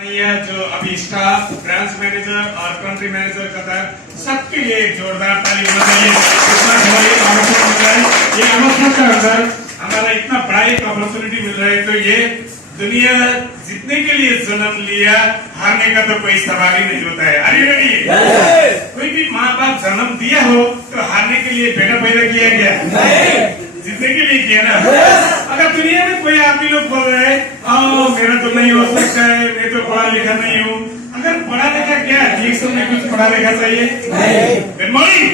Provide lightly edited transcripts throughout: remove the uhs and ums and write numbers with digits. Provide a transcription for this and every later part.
जो अभी staff, branch manager और कंट्री मैनेजर कतार सबके लिए एक जोरदार ताली होना चाहिए। इतना हमारी अवसर मिल रहा है, ये अवसर के अंदर हमारा इतना बड़ा एक अपॉर्चुनिटी मिल रहा है, तो ये दुनिया जीतने के लिए जन्म लिया, हारने का तो कोई सवाल ही नहीं होता है। अरे रेडी, कोई भी माँ बाप जन्म दिया हो तो हारने के लिए बेटा पैदा किया गया, जीतने के लिए किया ना। अगर दुनिया में कोई आदमी लोग बोल रहे हैं मेरा तो नहीं हो सकता है, मैं तो पढ़ा लिखा नहीं हूँ, अगर पढ़ा लिखा क्या रिएक्शन में कुछ पढ़ा लिखा चाहिए? Good morning.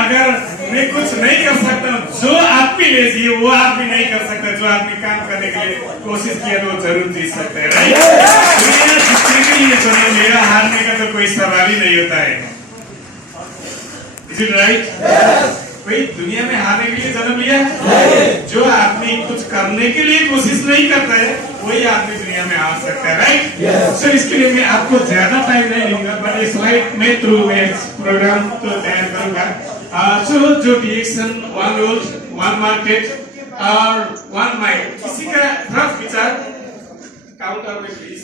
अगर मैं कुछ नहीं कर सकता, जो आदमी लेजी है वो आदमी नहीं कर सकता, जो आदमी काम करने के लिए कोशिश किया तो जरूर जीत सकते हैं, राइट? दुनिया जीतने के लिए जन्म लिया, हारने का तो कोई सवाल ही नहीं होता है। Is it right? कोई दुनिया में हारने के लिए जन्म लिया? जो आदमी कुछ करने के लिए कोशिश नहीं करता है वही आदमी दुनिया में हार सकता है, राइट? सो इसके लिए मैं आपको ज्यादा टाइम नहीं लूंगा, बट ये स्लाइड में थ्रू मैं प्रोग्राम तो तैयार करूंगा। जो डिएक्शन, वन रूल, वन मार्केट और वन माइंड, किसी का रफ विचार काउंटर में प्लीज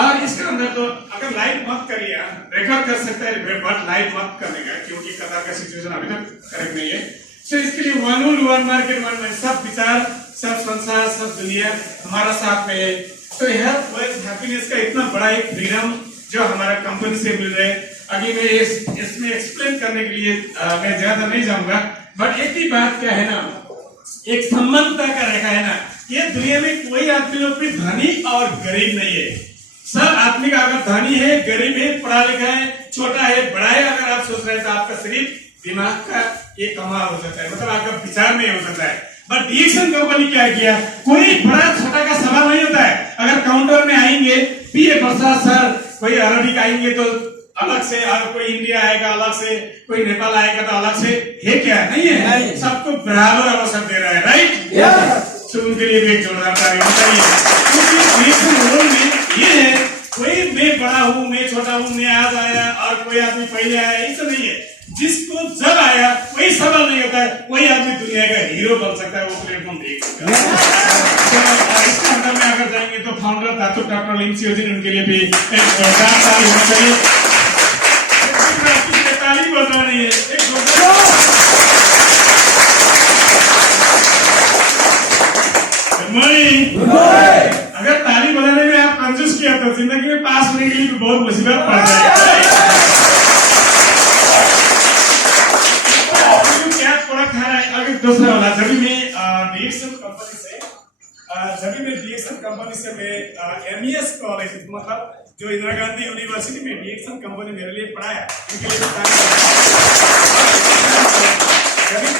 और इसके अंदर तो अगर लाइट मत करिए, रिकॉर्ड कर सकता है बट लाइट मत करने का, क्योंकि कतार का सिचुएशन अभी तक करेक्ट नहीं है। सो इसके लिए one rule, one market, one mind, सब विचार, सब संसार, सब दुनिया हमारा साथ में है। तो हैप्पीनेस का इतना बड़ा एक फ्रीडम जो हमारा कंपनी से मिल रहा है, अभी मैं इसमें एक्सप्लेन करने के लिए मैं ज्यादा नहीं जाऊंगा, बट एक ही बात क्या है ना, एक समानता का रेखा है ना, ये दुनिया में कोई आदमी लोग भी धनी और गरीब नहीं है। सब आदमी का अगर धनी है, गरीब है, पढ़ा लिखा है, छोटा है, बड़ा है, अगर आप सोच रहे हैं तो आपका सिर्फ दिमाग का ये कमाल हो जाता है, मतलब आपका विचार नहीं हो सकता है। बट डिएक्शन कंपनी क्या किया, कोई बड़ा छोटा का सवाल नहीं होता है। अगर काउंटर में आएंगे पीए प्रसाद सर, कोई अरबिक आएंगे तो अलग से, और कोई इंडिया आएगा अलग से, कोई नेपाल आएगा तो अलग से, है क्या? नहीं है, सबको बराबर अवसर दे रहा है, राइट? तो उनके लिए भी एक जोरदार ताली होनी चाहिए, क्योंकि डिएक्शन रोल में ये है, कोई मैं बड़ा हूँ, मैं छोटा हूँ, मैं आज आया और कोई आदमी पहले आया, ऐसा नहीं है। जिसको जब आया कोई सवाल नहीं होता है, वही आदमी दुनिया का हीरो बन सकता है, वो प्लेटफॉर्म देख सकता है। इसके अंदर में अगर जाएंगे तो फाउंडर दातु डॉक्टर लिंगसियोजिन, उनके लिए भी एक जोरदार ताली होनी चाहिए। ताली बजा रही है, एक अगर ताली बजाने में आप कंजूस किया तो जिंदगी में पास होने के लिए भी बहुत मुसीबत पड़ जाएगी। क्या थोड़ा खा रहा है? अगर दूसरा वाला, जब मैं डीएक्शन कंपनी से मैं एमईएस कॉलेज, मतलब जो इंदिरा गांधी यूनिवर्सिटी में डीएक्शन कंपनी मेरे लिए पढ़ाया, इनके लिए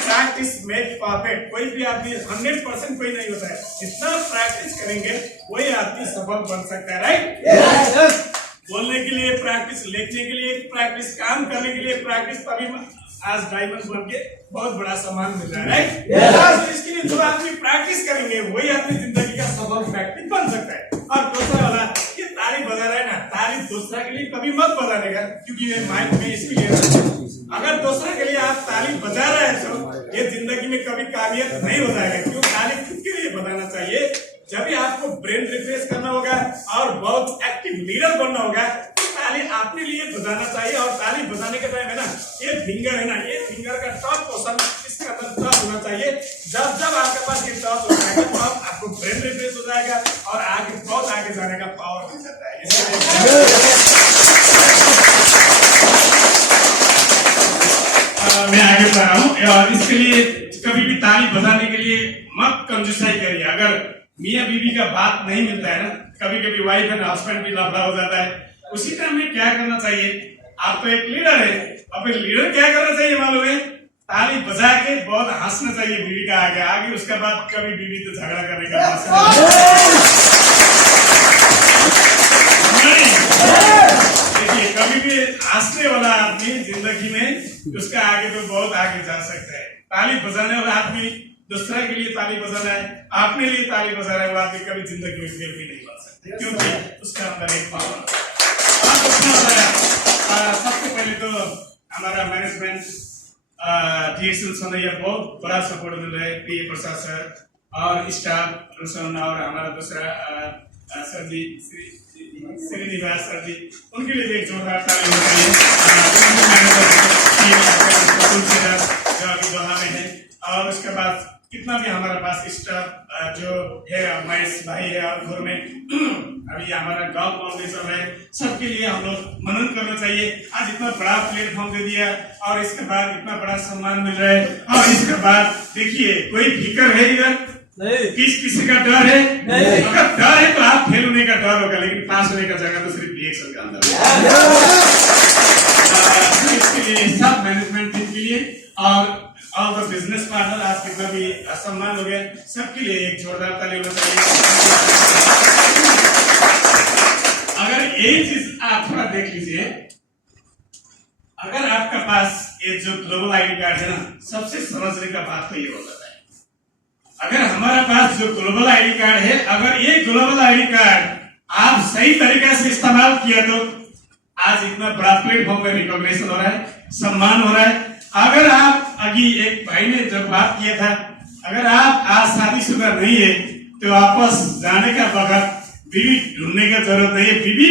प्रैक्टिस मेक परफेक्ट। कोई भी आदमी 100% कोई नहीं होता है, जितना प्रैक्टिस करेंगे वही आदमी सफल बन सकता है, राइट? बोलने के लिए प्रैक्टिस, लिखने के लिए प्रैक्टिस, काम करने के लिए प्रैक्टिस, तभी आज डायमंड बन के बहुत बड़ा सम्मान मिल रहा है, राइट? तो इसके लिए जो आदमी प्रैक्टिस करेंगे वही आदमी जिंदगी का सफल व्यक्ति बन सकता है। और दूसरा वाला, ये ताली बजा रहा है ना, ताली दूसरा के लिए कभी मत बजाने का, क्योंकि ये माइक में इसलिए अगर दूसरे के लिए आप ताली बजा रहे हैं तो ये जिंदगी में कभी कामयाब नहीं हो जाएगा, क्यों? ताली खुद के लिए बजाना चाहिए। जब भी आपको ब्रेन रिफ्रेश करना होगा और बहुत एक्टिव लीडर बनना होगा, तो ताली अपने लिए बजाना चाहिए। और ताली बजाने के टाइम है ना, ये फिंगर है ना, ये फिंगर का टॉप पोर्शन इसका टॉप होना चाहिए। जब आपके पास ये टॉप हो जाएगा तो आपको ब्रेन रिफ्रेश हो जाएगा और आगे बहुत आगे जाने का पावर मिल जाता है। मैं आगे बढ़ रहा हूँ, और इसके लिए कभी भी ताली बजाने के लिए मत कंजूसाई करिए। अगर मियाँ बीवी का बात नहीं मिलता है ना, कभी कभी वाइफ एंड हस्बैंड भी लफड़ा हो जाता है, उसी टाइम में क्या करना चाहिए? आप तो एक लीडर है, अब लीडर क्या करना चाहिए मालूम है? ताली बजा के बहुत हंसना चाहिए बीवी का आगे, उसके बाद कभी बीवी तो झगड़ा करने का देखिए, कभी भी हंसने वाला आदमी जिंदगी में उसका आगे तो बहुत आगे जा सकता है। ताली बजाने वाला आदमी दूसरा के लिए ताली बजा रहा है, अपने लिए ताली बजा रहा है, वो आदमी कभी जिंदगी में फेल भी नहीं बन सकते, क्योंकि उसका अंदर एक पावर। सबसे पहले तो हमारा मैनेजमेंट डीएक्शन सोनैया बहुत बड़ा सपोर्ट मिल रहा है, पीए प्रसाद सर और स्टाफ रोशन और हमारा दूसरा सर जी, श्रीनिवास सर जी, उनके लिए भी एक जोरदार ताली होनी चाहिए। जो अभी दोहा में है, और उसके बाद कितना भी हमारे पास स्टाफ जो है, महेश भाई है, और घर में अभी हमारा गांव फाउंडेशन है, सबके लिए हम लोग मनन करना चाहिए। आज इतना बड़ा प्लेटफॉर्म दे दिया और इसके बाद इतना बड़ा सम्मान मिल रहा है, और इसके बाद देखिए कोई फिक्र है इधर किसी का डर है नहीं। अगर डर है तो आप फेल होने का डर होगा, लेकिन पास होने का जगह तो सिर्फ रिएक्शन का अंदर है। इसके लिए सब मैनेजमेंट टीम के लिए और ऑल द बिजनेस पार्टनर, आज कितना भी सम्मान हो गया, सबके लिए एक जोरदार ताली होना चाहिए। अगर यही चीज आप थोड़ा देख लीजिए, अगर आपका पास ये जो ग्लोबल आईडी कार्ड है ना, सबसे समझने का बात तो ये होता है, अगर हमारा पास जो ग्लोबल आईडी कार्ड है, अगर ये ग्लोबल आईडी कार्ड आप सही तरीके से इस्तेमाल किया तो आज इतना बड़ा प्लेटफॉर्म में रिकॉग्निशन हो रहा है, सम्मान हो रहा है। अगर आप अभी एक भाई ने जब बात किया था, अगर आप आज शादीशुदा नहीं है तो वापस जाने का वक्त बीवी ढूंढने का जरूरत नहीं है, बीवी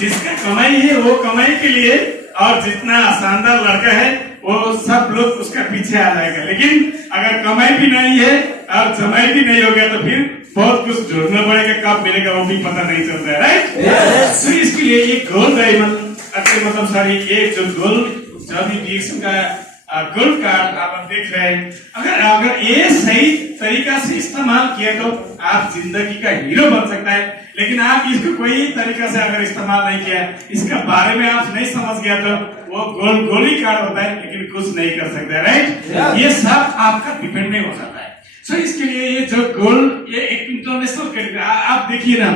जिसका कमाई है वो कमाई के लिए, और जितना शानदार लड़का है वो सब लोग उसका पीछे आ जाएगा। लेकिन अगर कमाई भी नहीं है और जमाई भी नहीं हो गया तो फिर बहुत कुछ ढूंढना पड़ेगा, कब मिलेगा वो भी पता नहीं चलता है, राइट? तो इसके लिए एक गोल्ड डायमंड मतलब सारी एक जो गोल्ड रिएक्शन का गोल्ड कार्ड आप देख रहे हैं, अगर ये सही तरीका से इस्तेमाल किया तो आप जिंदगी का हीरो बन सकता है। लेकिन आप इसको कोई तरीका से अगर इस्तेमाल नहीं किया, इसका बारे में आप नहीं समझ गया तो वो गोल्ड ही कार्ड होता है, लेकिन कुछ नहीं कर सकता, राइट? ये सब आपका डिपेंड नहीं हो सकता है। सो इसके लिए ये जो गोल्ड, ये एक इंटरनेशनल कैटेगरी, आप देखिए ना,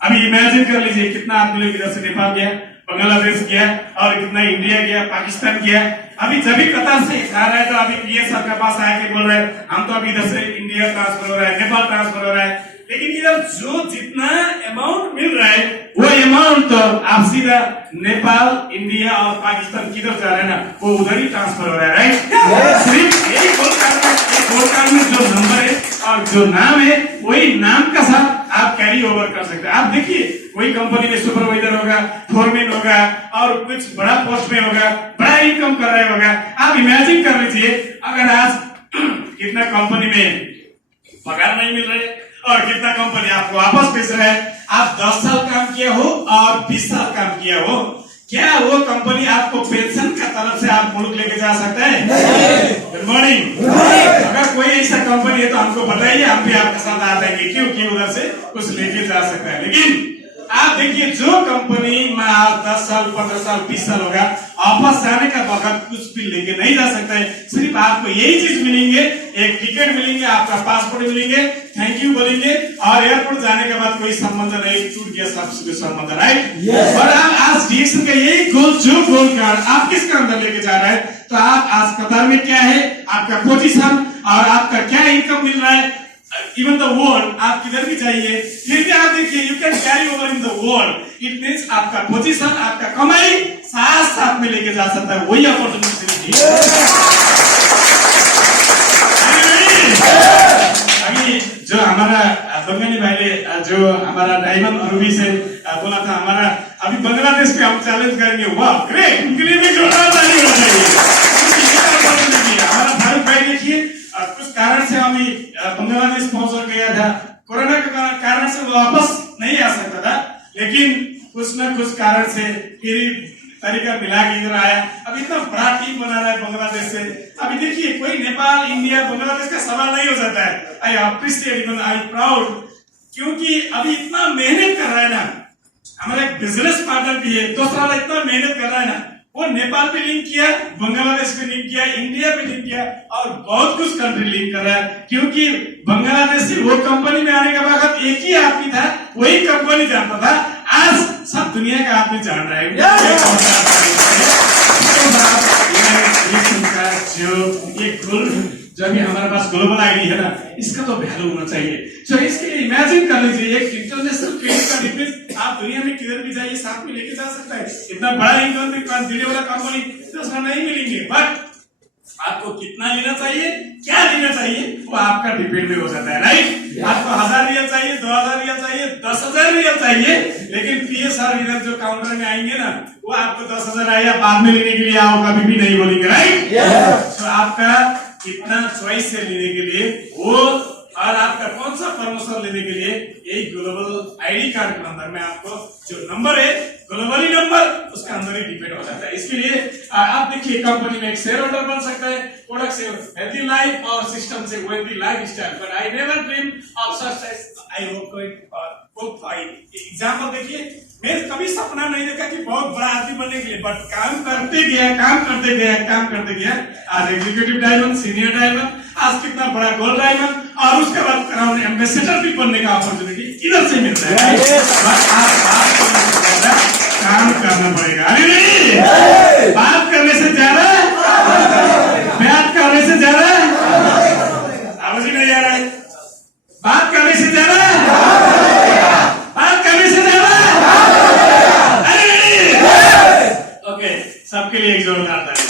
अभी इमेजिन कर लीजिए कितना आदमी लोग इधर से नेपाल गया, बांग्लादेश गया, और कितना इंडिया गया, पाकिस्तान गया। अभी जब भी कतार से आ रहा है तो अभी पीएस सर के पास आके बोल रहे हैं हम तो अभी इधर से इंडिया ट्रांसफर हो रहा है, नेपाल ट्रांसफर हो रहा है, लेकिन इधर जो जितना अमाउंट मिल रहा है वो अमाउंट तो आप सीधा नेपाल, इंडिया और पाकिस्तान किधर जा रहे हैं ना, वो उधर ही ट्रांसफर हो रहा है, राइट? सिर्फ यही गोल्ड कार्ड में जो नंबर है और जो नाम है, वही नाम का साथ आप कैरी ओवर कर सकते हैं। आप देखिए कोई कंपनी में सुपरवाइजर होगा, फोरमैन होगा, और कुछ बड़ा पोस्ट में होगा, बड़ा इनकम कर रहा होगा। आप इमेजिन कर लीजिए अगर आज कितना कंपनी में पगार नहीं मिल रहे और कितना कंपनी आपको वापस भेज रहा है। आप 10 साल काम किया हो और 20 साल काम किया हो, क्या वो कंपनी आपको पेंशन का तरफ से आप मुल्क लेके जा सकता है? Good morning. अगर कोई ऐसा कंपनी है तो हमको बताइए, हम भी आपके साथ आ जाएंगे, क्योंकि उधर से कुछ लेके जा सकता है। लेकिन आप देखिए जो कंपनी में आज 10 साल 15 साल 20 साल होगा, वापस जाने का वक्त कुछ भी लेके नहीं जा सकता है। सिर्फ आपको यही चीज मिलेंगे, एक टिकट मिलेंगे, आपका पासपोर्ट मिलेंगे, थैंक यू बोलेंगे, और एयरपोर्ट जाने के बाद कोई संबंध नहीं, टूट गया सबसे संबंध, राइट? और आप आज रिएक्शन का यही गोल्ड कार्ड आप किसके अंदर लेके जा रहे हैं, तो आप आज कतार में क्या है, आपका पोजीशन और आपका क्या इनकम मिल रहा है, इवन द वर्ल्ड, आप किधर भी जाइए फिर भी आप देखिए you can carry over in the world. It means आपका पोजीशन, आपका कमाई साथ साथ में लेके जा सकता है, वही अपॉर्चुनिटी। अभी जो हमारा बंगाली भाई ने जो हमारा डायमंड रूबी से बोला था, हमारा अभी बांग्लादेश पे हम चैलेंज करेंगे, वाह ग्रेट, उनके लिए भी जोरदार ताली होनी चाहिए। हमारा फारूक भाई देखिए कुछ कारण से अभी बांग्लादेश पहुंच गया था, कोरोना के कारण से वो वापस नहीं आ सकता था, लेकिन कुछ न कुछ कारण से फिर तरीका मिला के इधर आया। अब इतना बड़ा टीम बना रहा है बांग्लादेश से। अभी देखिए कोई नेपाल, इंडिया, बांग्लादेश का सवाल नहीं हो सकता है। आई अप्रिशिएट, आई प्राउड, क्योंकि अभी इतना मेहनत कर रहा है ना, हमारा एक बिजनेस पार्टनर भी है, दूसरा इतना मेहनत कर रहा है ना, वो नेपाल पे लिंक किया, बांग्लादेश पे लिंक किया, इंडिया पे लिंक किया, और बहुत कुछ कंट्री लिंक कर रहा है, क्योंकि बांग्लादेश से वो कंपनी में आने का वक्त एक ही आदमी था, वही कंपनी जानता था, आज सब दुनिया का आदमी जान रहा है। जो भी हमारे पास ग्लोबल आईडी है ना, इसका तो वैल्यू होना चाहिए। तो इसके लिए इमेजिन कर लीजिए एक इंटरनेशनल क्रेडिट कार्ड डिफरेंस आप दुनिया में किधर भी जाइए साथ में लेके जा सकता है। इतना बड़ा इनकम देने वाला कंपनी दूसरा नहीं मिलेंगे, बट आपको कितना लेना चाहिए, क्या लेना चाहिए, वो आपका डिपेंड में हो जाता है, राइट। आपको 1000 रियल चाहिए, 2000 रियल चाहिए, 10,000 रियल चाहिए, लेकिन PSR इधर जो काउंटर में आएंगे ना, वो आपको 10,000 आया बाद में लेने के लिए आओ, कभी भी नहीं बोलेंगे, राइट। तो आपका कितना चॉइस है लेने के लिए वो, और आपका कौन सा प्रमोशन लेने के लिए, यही ग्लोबल आईडी कार्ड के अंदर में आपको जो नंबर है, ग्लोबली नंबर, उसका अंदर ही डिपेंड हो जाता है। इसके लिए आप देखिए कंपनी में एक शेयर होल्डर बन सकता है, प्रोडक्ट से हेल्दी लाइफ और सिस्टम से wealthy lifestyle, but I never dream of such as I hope example देखिए, मैं कभी सपना नहीं देखा कि बहुत बड़ा आदमी बनने के लिए, बट काम करते गया, आज एग्जीक्यूटिव डायमंड, सीनियर डायमंड, आज कितना बड़ा गोल्ड डायमंड, और उसके बाद क्राउन एम्बेसडर भी बनने का अपॉर्चुनिटी इधर से मिलता है। काम करना पड़ेगा, अरे नहीं, बात करने से ज्यादा, बात करने से ज्यादा, आवाज ही नहीं आ रहा है, बात करने से ज्यादा, बात करने से ज्यादा, अरे नहीं। ओके, सबके लिए एक जोरदार ताली।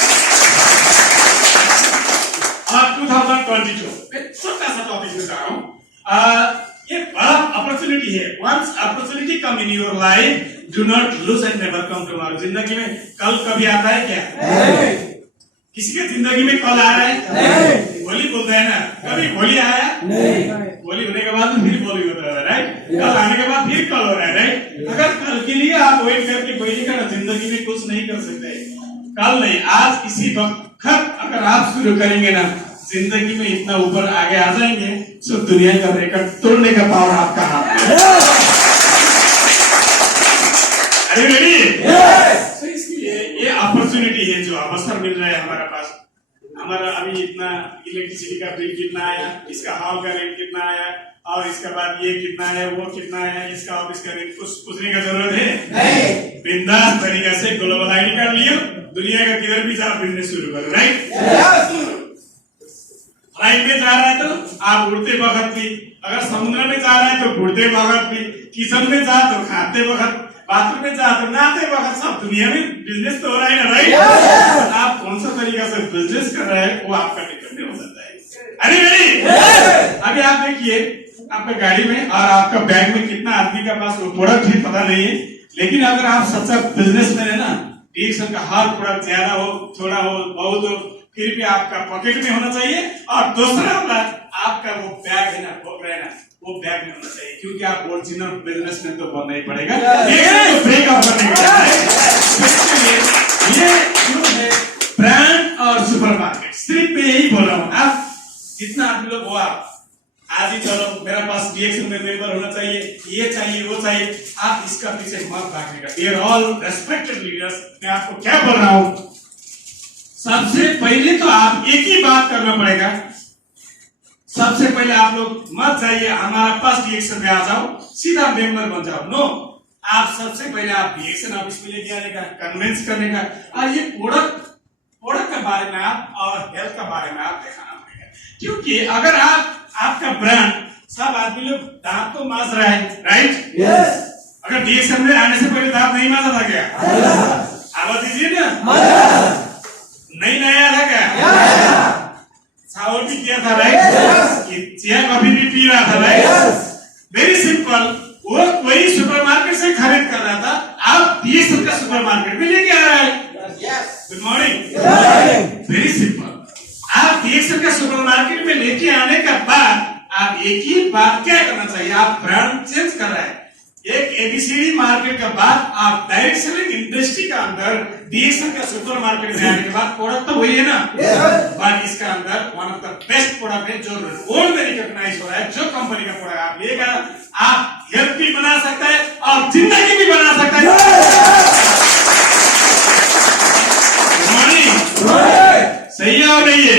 और 2022 छोटा सा टॉपिक बता रहा हूँ, ये बड़ा अपॉर्चुनिटी है। Once opportunity come in your life, do not lose and never come tomorrow. जिंदगी में कल कभी आता है क्या? नहीं। किसी के जिंदगी में कल आ रहा है? नहीं। होली बोलते हैं ना, कभी होली आया? नहीं। होली होने के बाद फिर होली होता है, राइट। कल आने के बाद फिर कल हो रहा है, राइट। अगर कल के लिए आप वेट करके होली का जिंदगी में कुछ नहीं कर सकते, कल नहीं, आज इसी वक्त अगर आप शुरू करेंगे ना, जिंदगी में इतना ऊपर आगे आ जाएंगे, सो दुनिया का रिकॉर्ड तोड़ने का पावर आपका हाथ में है। अरे रेडी? तो इसलिए ये अपॉर्चुनिटी है, जो अवसर मिल रहा है हमारे पास। हमारा अभी इतना इलेक्ट्रिसिटी का बिल कितना आया, इसका हॉल का रेंट कितना आया, और इसके बाद ये कितना है, वो कितना है, इसका ऑफिस का रेंट, कुछ पूछने का जरूरत है नहीं। बिंदास तरीके से ग्लोबल आईडी कार्ड लियो, दुनिया का किधर भी जाओ बिजनेस शुरू करो, राइट। फ्लाइट में जा रहा है तो आप उड़ते वक्त भी, अगर समुद्र में जा रहा है तो उड़ते वक्त भी, किचन में जा तो खाते वक्त, बाथरूम में जा तो नहाते वक्त, सब दुनिया में बिजनेस तो हो रहा है ना, राइट। आप कौन सा तरीका से बिजनेस कर रहे हैं वो आपका डिपेंड हो जाता है। अरे रेडी? अभी आप देखिए, आपका गाड़ी में और आपका बैग में कितना आदमी का पास वो प्रोडक्ट है पता नहीं है, लेकिन अगर आप सच्चा बिजनेसमैन है ना, एक का हर प्रोडक्ट ज्यादा हो, थोड़ा हो, बहुत हो, फिर भी आपका पॉकेट में होना चाहिए। और दूसरा बात, आपका वो बैग है ना, वो बैग में होना चाहिए, क्योंकि आप ओरिजिनल बिजनेसमैन तो बनना ही पड़ेगा, ब्रेकअप करने के लिए। ये जो है ब्रांड और सुपरमार्केट, सिर्फ मैं यही बोल रहा हूँ, आप जितना आदमी लोग हो, आप आज ही चलो मेरा पास DXL में मेंबर होना चाहिए, ये चाहिए, वो चाहिए, आप इसका पीछे मत भागेगा। They are all respected leaders. मैं आपको क्या बोल रहा हूँ, सबसे पहले तो आप एक ही बात करना पड़ेगा, सबसे पहले आप लोग मत जाइए हमारा पास DXL में आ जाओ, सीधा मेंबर बन जाओ। नो, आप सबसे पहले आप DXL ऑफिस में लेके आने का, कन्विंस करने का, और ये प्रोडक्ट के बारे में आप और हेल्थ के बारे में आप दिखाना पड़ेगा। क्योंकि अगर आपका ब्रांड, सब आदमी लोग दांत तो मांज रहा है, राइट। अगर DXL में आने से पहले दांत नहीं मांजा था क्या? आवाज दीजिए ना, नहीं नया था क्या? चावल भी किया था, राइट। चाय कॉफी भी पी रहा था, राइट। वेरी सिंपल, वो कोई सुपरमार्केट से खरीद कर रहा था, आप DXL का सुपरमार्केट में लेके आ रहा है। Good morning. वेरी सिंपल, आप DXL का सुपरमार्केट में लेके आने के बाद आप एक ही बात क्या करना चाहिए, आप ब्रांड चेंज कर रहे हैं। एक ABCD मार्केट के बाद आप डायरेक्ट सेलिंग इंडस्ट्री का अंदर DXL का सुपरमार्केट में आने के बाद प्रोडक्ट तो वही है ना, बट इसका अंदर one of the best product है, जो वर्ल्ड में रिकॉग्नाइज हो रहा है, जो कंपनी का प्रोडक्ट आप लेगा, आप हेल्थ भी बना सकता है और जिंदगी भी बना सकता है। सही है और नहीं है?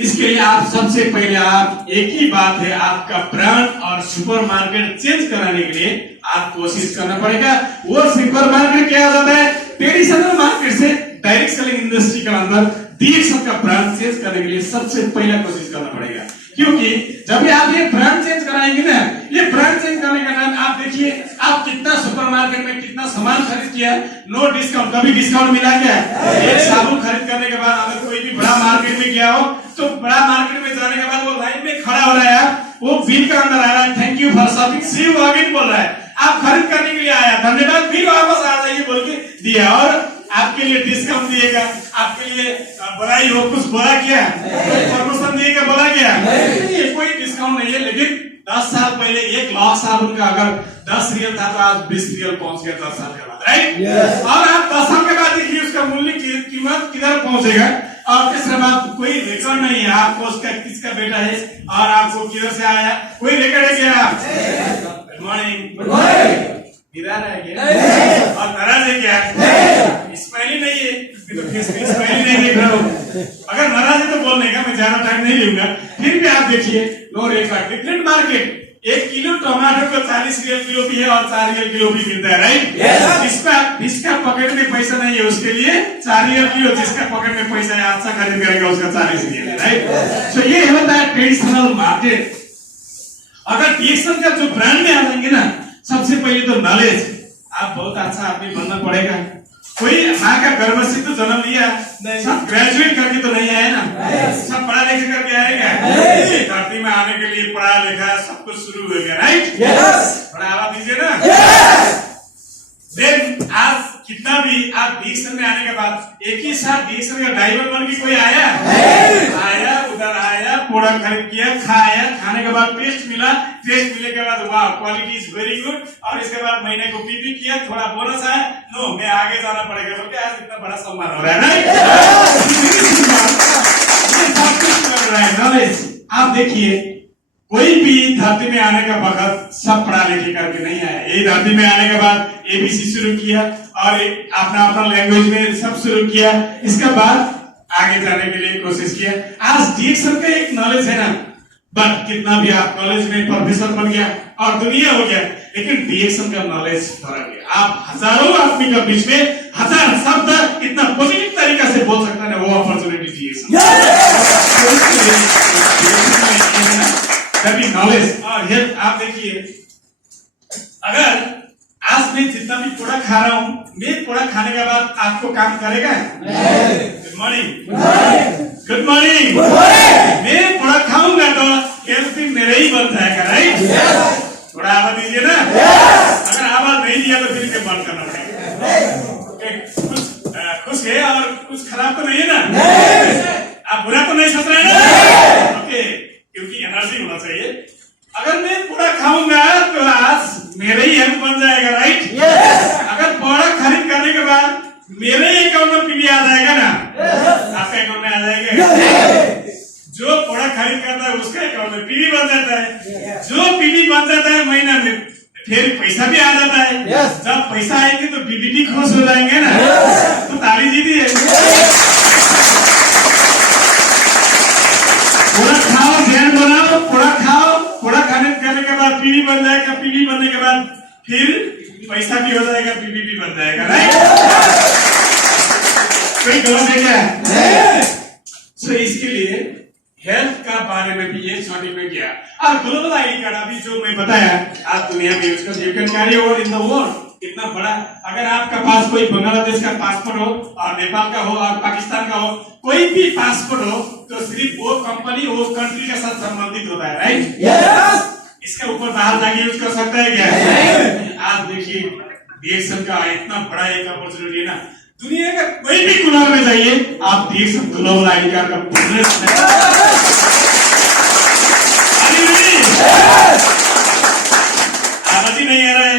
इसके लिए आप सबसे पहले आप एक ही बात है, आपका ब्रांड और सुपरमार्केट चेंज कराने के लिए आप कोशिश करना पड़ेगा। वो सुपरमार्केट क्या होता है, ट्रेडिशनल मार्केट से डायरेक्ट सेलिंग इंडस्ट्री के अंदर DXL का ब्रांड चेंज करने के लिए सबसे पहले कोशिश करना पड़ेगा। क्योंकि जब भी आप ये ब्रांड चेंज कराएंगे ना, ये ब्रांड चेंज करने का नाम आप देखिए, आप कितना सुपरमार्केट में कितना सामान खरीद किया, नो डिस्काउंट, कभी डिस्काउंट मिला क्या? एक साबुन खरीद करने के बाद अगर कोई भी बड़ा मार्केट में गया हो तो बड़ा मार्केट में जाने के बाद वो लाइन में खड़ा हो रहा है, वो बिल का अंदर आ रहा है, thank you for shopping, see you again बोल रहा है, आप खरीद करने के लिए आया, धन्यवाद, फिर वापस आ जाइए बोल के दिया, और आपके लिए डिस्काउंट दिएगा, आपके लिए बधाई हो, कुछ बोला क्या? प्रमोशन दिएगा, बोला क्या? ये कोई डिस्काउंट नहीं है। लेकिन 10 साल पहले 1 लाख साबुन का अगर 10 रियल था तो आज 20 रियल पहुंच गया 10 साल के बाद, राइट? और आप 10 साल के बाद देखिए उसका मूल्य कीमत किधर पहुंचेगा। और तीसरा बात, कोई रिकॉर्ड नहीं है आपको उसका किसका बेटा है और आपको किधर से आया, कोई रिकॉर्ड है क्या? गुड मॉर्निंग, निराश है क्या? और नाराज है क्या? स्माइली नहीं है, तो स्माइली नहीं देख रहा हूँ। अगर नाराज है तो बोलने का, मैं ज्यादा टाइम नहीं लूंगा। फिर भी आप देखिए, no rate different market, 1 kilo टमाटर को 40 रियल किलो भी है और 4 रियल किलो भी मिलता है, राइट? जिसका पॉकेट में पैसा नहीं है उसके लिए 4 रियल किलो, जिसका पॉकेट में पैसा है अच्छा खरीद करेगा उसका 40 रियल, राइट? तो ये होता है ट्रेडिशनल मार्केट। अगर डीएक्सन का जो ब्रांड में आ जाएंगे ना, सबसे पहले तो नॉलेज, आप बहुत अच्छा आदमी बनना पड़ेगा। कोई माँ का गर्भ से तो जन्म लिया, सब ग्रेजुएट करके तो नहीं आए ना, सब पढ़ा लिखा करके आएगा। धरती में आने के लिए पढ़ा लिखा सब कुछ शुरू हो गया, राइट? बढ़ावा दीजिए ना। देन आज कितना भी आप डीएक्सन में आने के बाद एक ही साथ डीएक्सन का ड्राइवर बन के कोई आया, उधर आया, प्रोडक्ट खरीद किया, खाया, खाने के बाद टेस्ट मिला, टेस्ट मिलने के बाद वाह क्वालिटी इज वेरी गुड, और इसके बाद महीने को पीपी किया, थोड़ा बोनस आया, नो मैं आगे जाना पड़ेगा बोल के आज इतना बड़ा सम्मान हो रहा है, राइट? नॉलेज, आप देखिए कोई भी धरती में आने का वक्त सब पढ़ा लिखे करके नहीं आया। ये धरती में आने के बाद एबीसी शुरू किया और अपना अपना लैंग्वेज में सब शुरू किया, इसके बाद आगे जाने के लिए कोशिश किया। आज डीएक्सन का एक नॉलेज है ना, बट कितना भी आप कॉलेज में प्रोफेसर बन गया और दुनिया हो गया, लेकिन डीएक्सन का नॉलेज फर्क है। आप हजारों आदमी के बीच में 1000 शब्द इतना पॉजिटिव तरीका से बोल सकता है ना, वो अपॉर्चुनिटी डीएक्सन नॉलेज और हेल्थ। आप देखिए, अगर आज मैं जितना भी प्रोडक्ट खा रहा हूँ, मैं प्रोडक्ट खाने के बाद आपको काम करेगा? Good morning, good morning. मैं प्रोडक्ट खाऊंगा तो हेल्थ भी मेरे ही बन जाएगा, राइट? थोड़ा आवाज दीजिए ना। अगर आवाज नहीं दिया तो फिर बंद करना पड़ेगा। खुश है और कुछ खराब तो नहीं है ना, आप बुरा तो नहीं सोच रहे ना? ओके, क्योंकि एनर्जी होना चाहिए। अगर मैं पूरा खाऊंगा तो आज मेरे ही हेल्थ बन जाएगा, राइट? अगर प्रोडक्ट खरीद करने के बाद मेरे ही अकाउंट में पीवी आ जाएगा ना, आपके अकाउंट में आ जाएगा। जो प्रोडक्ट खरीद करता है उसका अकाउंट में पीवी बन जाता है, जो पीवी बन जाता है महीना में फिर पैसा भी आ जाता है। जब पैसा आएगी तो बीबीटी खुश हो जाएंगे ना, तो ताली जीती है। पूरा खाओ, ध्यान बनाओ, पूरा खाओ, पूरा खाने के बाद पीवी बन जाएगा, पीवी बनने के बाद फिर पैसा भी हो जाएगा, पीवी भी बन जाएगा, राइट? कोई गलत है क्या? सो इसके लिए हेल्थ का बारे में भी ये छोटी में किया। और ग्लोबल आईडी कार्ड अभी जो मैं बताया, आज दुनिया में यूज कर, you can carry over in the world. इतना बड़ा, अगर आपका पास कोई बांग्लादेश का पासपोर्ट हो और नेपाल का हो और पाकिस्तान का हो, कोई भी पासपोर्ट हो तो सिर्फ वो कंपनी वो कंट्री के साथ संबंधित होता है, राइट? इसके ऊपर बाहर जाके यूज कर सकता है क्या? आज देखिए डीएक्सन का इतना बड़ा एक अपॉर्चुनिटी है ना, दुनिया का कोई भी कोना में जाइए आप डीएक्सन ग्लोबल आईडी कार्ड का बिजनेस नहीं आ रहा है,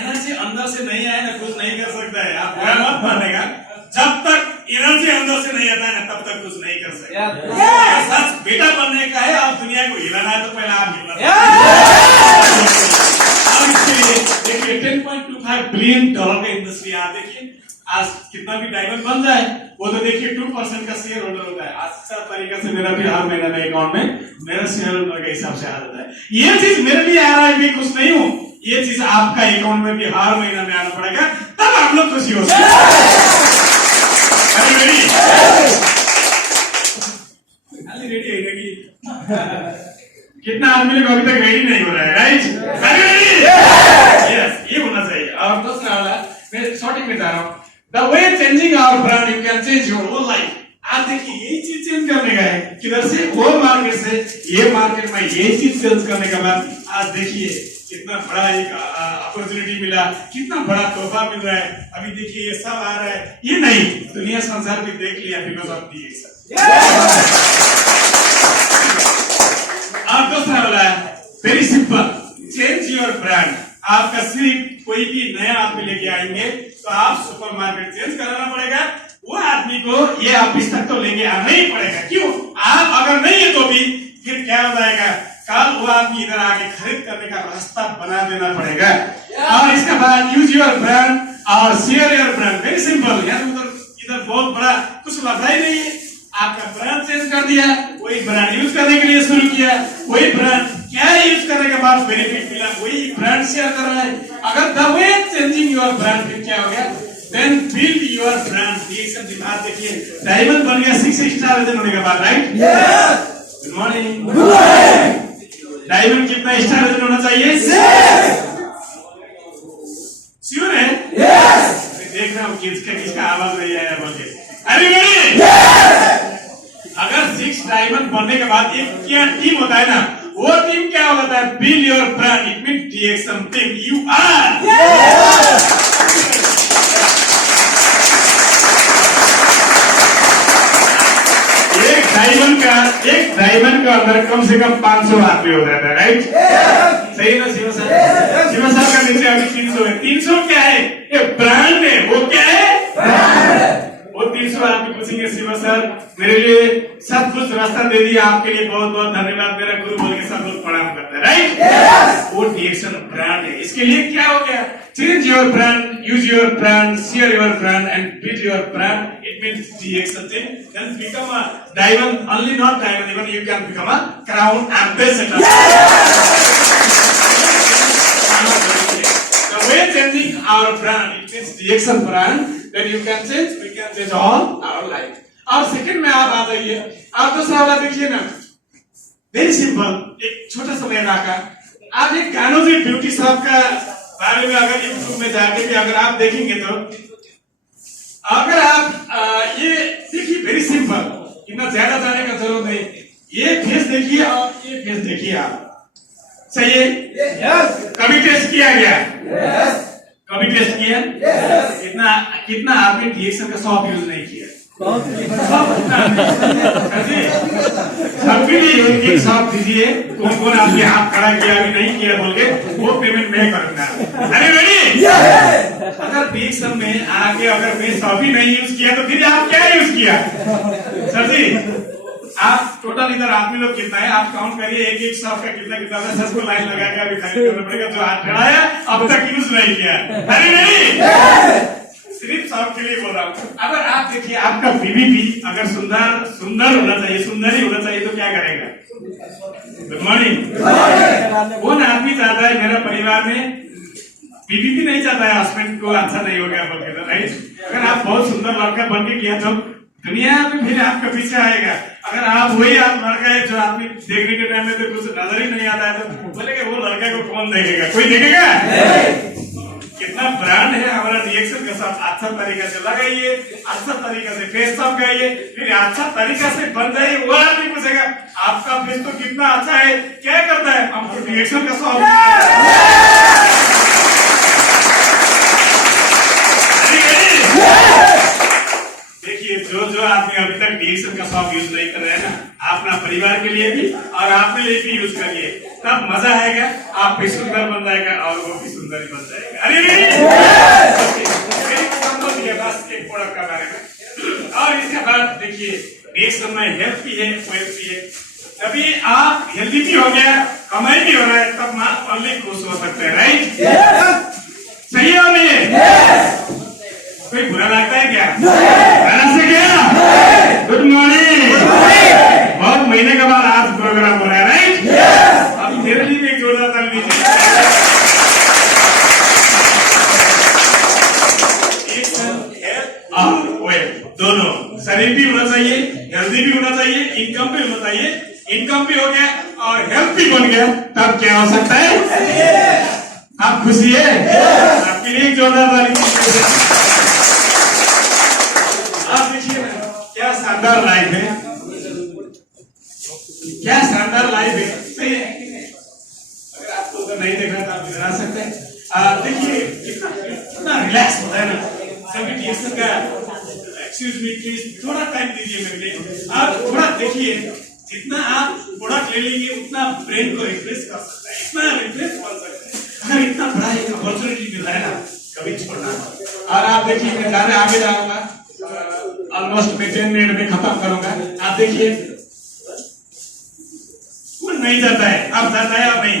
एनर्जी अंदर से नहीं आया ना, कुछ नहीं कर सकता है। आप बुरा मत मानेगा, जब तक एनर्जी अंदर से नहीं आता है ना, तब तक कुछ नहीं कर सकते। सच बेटा बनने का है, आप दुनिया को हिलाना है तो पहले आप हिलाना। इसके लिए देखिए $10.25 बिलियन का इंडस्ट्री। आप देखिए आज कितना भी डायमंड बन जाए, वो तो देखिए 2% का शेयर होल्डर होता है। अच्छा तरीके से मेरा भी हर महीने में अकाउंट में मेरा शेयर होल्डर के हिसाब से आ जाता है। ये चीज मेरे लिए आ रहा है, मैं खुश नहीं हूँ, ये चीज आपका अकाउंट में भी हर महीने में आना पड़ेगा, तब आप लोग खुशी हो सकते। रेडी है? कितना आदमी लोग अभी तक रेडी नहीं हो रहा है, राइट? यस, ये और दूसरा वाला मैं शॉर्टिंग में जा रहा हूँ, the way changing our brand you can change your whole life. आज देखिए ये चीज चेंज करने का है, किधर से, वो मार्केट से ये मार्केट में ये चीज चेंज करने के बाद आज देखिए कितना बड़ा एक अपॉर्चुनिटी मिला, कितना बड़ा तोहफा मिल रहा है। अभी देखिए ये सब आ रहा है, ये नहीं दुनिया संसार भी देख लिया बिकॉज ऑफ DXN। अब दूसरा वाला है very simple, change your brand. आपका सिर्फ कोई भी नया आदमी लेके आएंगे तो आप सुपरमार्केट चेंज कराना पड़ेगा, वो आदमी को ये ऑफिस तक तो लेके आना ही पड़ेगा। क्यों? आप अगर नहीं है तो भी फिर क्या हो जाएगा, कल वो आदमी इधर आके खरीद करने का रास्ता बना देना पड़ेगा। और इसके बाद यूज योर ब्रांड और share your brand. Very simple, यार इधर बहुत बड़ा कुछ लगता ही नहीं है। आपका ब्रांड चेंज कर दिया, वही ब्रांड यूज करने के लिए शुरू किया, वही ब्रांड क्या यूज करने के बाद बेनिफिट मिला, वही ब्रांड शेयर कर रहा है। अगर the way changing your brand फिर क्या हो गया, then build your brand. DXN की बात देखिए, डायमंड बन गया 6 स्टार वजन होने के बाद, राइट? Good morning. डायमंड कितना स्टार वजन होना चाहिए? 6। श्योर है? देख रहा हूँ किसका आवाज नहीं आया बोल के। अरे अगर 6 डायमंड बनने के बाद एक क्या टीम होता है ना, वो टीम क्या होता है, build your brand. It mean DXN team you are. एक डायमंड का अंदर कम से कम 500 आदमी हो जाता है, राइट? सही ना शिवा सर? शिवा सर का नीचे अभी 300 है। 300 क्या है? ये ब्रांड है। वो क्या है? ब्रांड। वो 300 आदमी पूछेंगे शिवा सर मेरे लिए सब कुछ रास्ता दे दिया, आपके लिए बहुत बहुत धन्यवाद, मेरा गुरु बोल के सब लोग प्रणाम करते हैं, राइट? वो DXN ब्रांड है। इसके लिए क्या हो गया, change your brand, use your brand, share your brand and build your brand. It means DXN thing then become a diamond, only not diamond, even you can become a crown ambassador. The way changing our brand, it means DXN brand, then you can change, we can change all our life. और second में आप आ जाइए, आप दूसरा वाला देखिए ना, very simple, एक छोटा सा लेना का। आप एक कानोजी ब्यूटी शॉप का बारे में अगर यूट्यूब में जाके भी अगर आप देखेंगे तो अगर आप ये देखिए, वेरी सिंपल, इतना ज्यादा जाने का जरूरत नहीं। ये फेस देखिए और ये फेस देखिए आप, सही है? कभी टेस्ट किया गया? कभी टेस्ट किया? कितना आपने DXN का शॉप यूज नहीं किया? सबके लिए एक शॉप दीजिए, कौन कौन आपने हाथ खड़ा किया अभी नहीं किया बोल के, वो पेमेंट मैं करूंगा। अरे रेडी? अगर DXN में आगे अगर मैं शॉप ही नहीं यूज किया तो फिर आप क्या यूज किया? सर जी आप टोटल इधर आदमी लोग कितना है आप काउंट करिए, एक एक शॉप का कितना कितना है, सबको लाइन लगा के अभी खाली करना पड़ेगा जो हाथ खड़ा है अब तक यूज नहीं किया। अरे रेडी? सिर्फ शॉप के लिए बोल रहा हूँ। अगर आप देखिए आपका बीवी भी अगर सुंदर होना चाहिए, सुंदर ही होना चाहिए तो क्या करेगा? Good morning. कौन आदमी चाहता है मेरा परिवार में बीवी भी नहीं चाहता है हस्बैंड को अच्छा नहीं हो गया बोल के, राइट? अगर आप बहुत सुंदर लड़का बन के किया तो दुनिया में फिर आपके पीछे आएगा। अगर आप वही आप लड़का है जो आपने देखने के टाइम में तो कुछ नजर ही नहीं आता है तो बोलेगा वो लड़का को कौन देखेगा? कोई देखेगा? कितना ब्रांड है हमारा DXN के साथ। अच्छा तरीका से लगाइए, अच्छा तरीका से फेस साफ कराइए, फिर अच्छा तरीका से बन जाइए। वो आदमी पूछेगा आपका फेस तो कितना अच्छा है, क्या करता है? हमको DXN का शौक। देखिए जो आदमी अभी तक DXN का शॉप यूज नहीं कर रहे हैं ना, अपना परिवार के लिए भी और अपने लिए भी यूज करिए, तब मजा आएगा, आप भी सुंदर बन जाएगा और वो भी सुंदर ही बन जाएगा। अरे बस एक प्रोडक्ट का बारे में। और इसके बाद देखिए DXN में हेल्थ भी है, वेल्थ भी है। तभी आप हेल्दी भी हो गया, कमाई भी हो रहा है, तब आप ओनली खुश हो सकते हैं, राइट? सही हो नहीं? कोई बुरा लगता है क्या? से क्या? Good morning. बहुत महीने के बाद आज प्रोग्राम हो रहा है, राइट? अभी मेरे लिए एक जोरदार ताली दीजिए। दोनों शरीर भी होना चाहिए, हेल्दी भी होना चाहिए, इनकम भी होना चाहिए। इनकम भी हो गया और हेल्थ भी बन गया, तब क्या हो सकता है? आप खुशी है? आपके लिए एक जोरदार ताली। आप देखिए ना, क्या शानदार लाइफ है, क्या शानदार लाइफ है। सही है? अगर आपको तो नहीं देखना तो आप इधर आ सकते हैं। देखिए कितना रिलैक्स होता है ना सभी टीएसएन का। एक्सक्यूज मी प्लीज, थोड़ा टाइम दीजिए मेरे लिए। आप थोड़ा देखिए, जितना आप प्रोडक्ट ले लेंगे उतना ब्रेन को रिफ्रेश कर सकता है, इतना रिफ्रेश बन सकता है। अगर इतना बड़ा एक अपॉर्चुनिटी मिल रहा है ना, कभी छोड़ना मत। और आप देखिए, मैं ज़्यादा आगे जाऊंगा, ऑलमोस्ट मैं 10 मिनट में खत्म करूंगा। आप देखिए वो नहीं जाता है, आप जाता है और नहीं।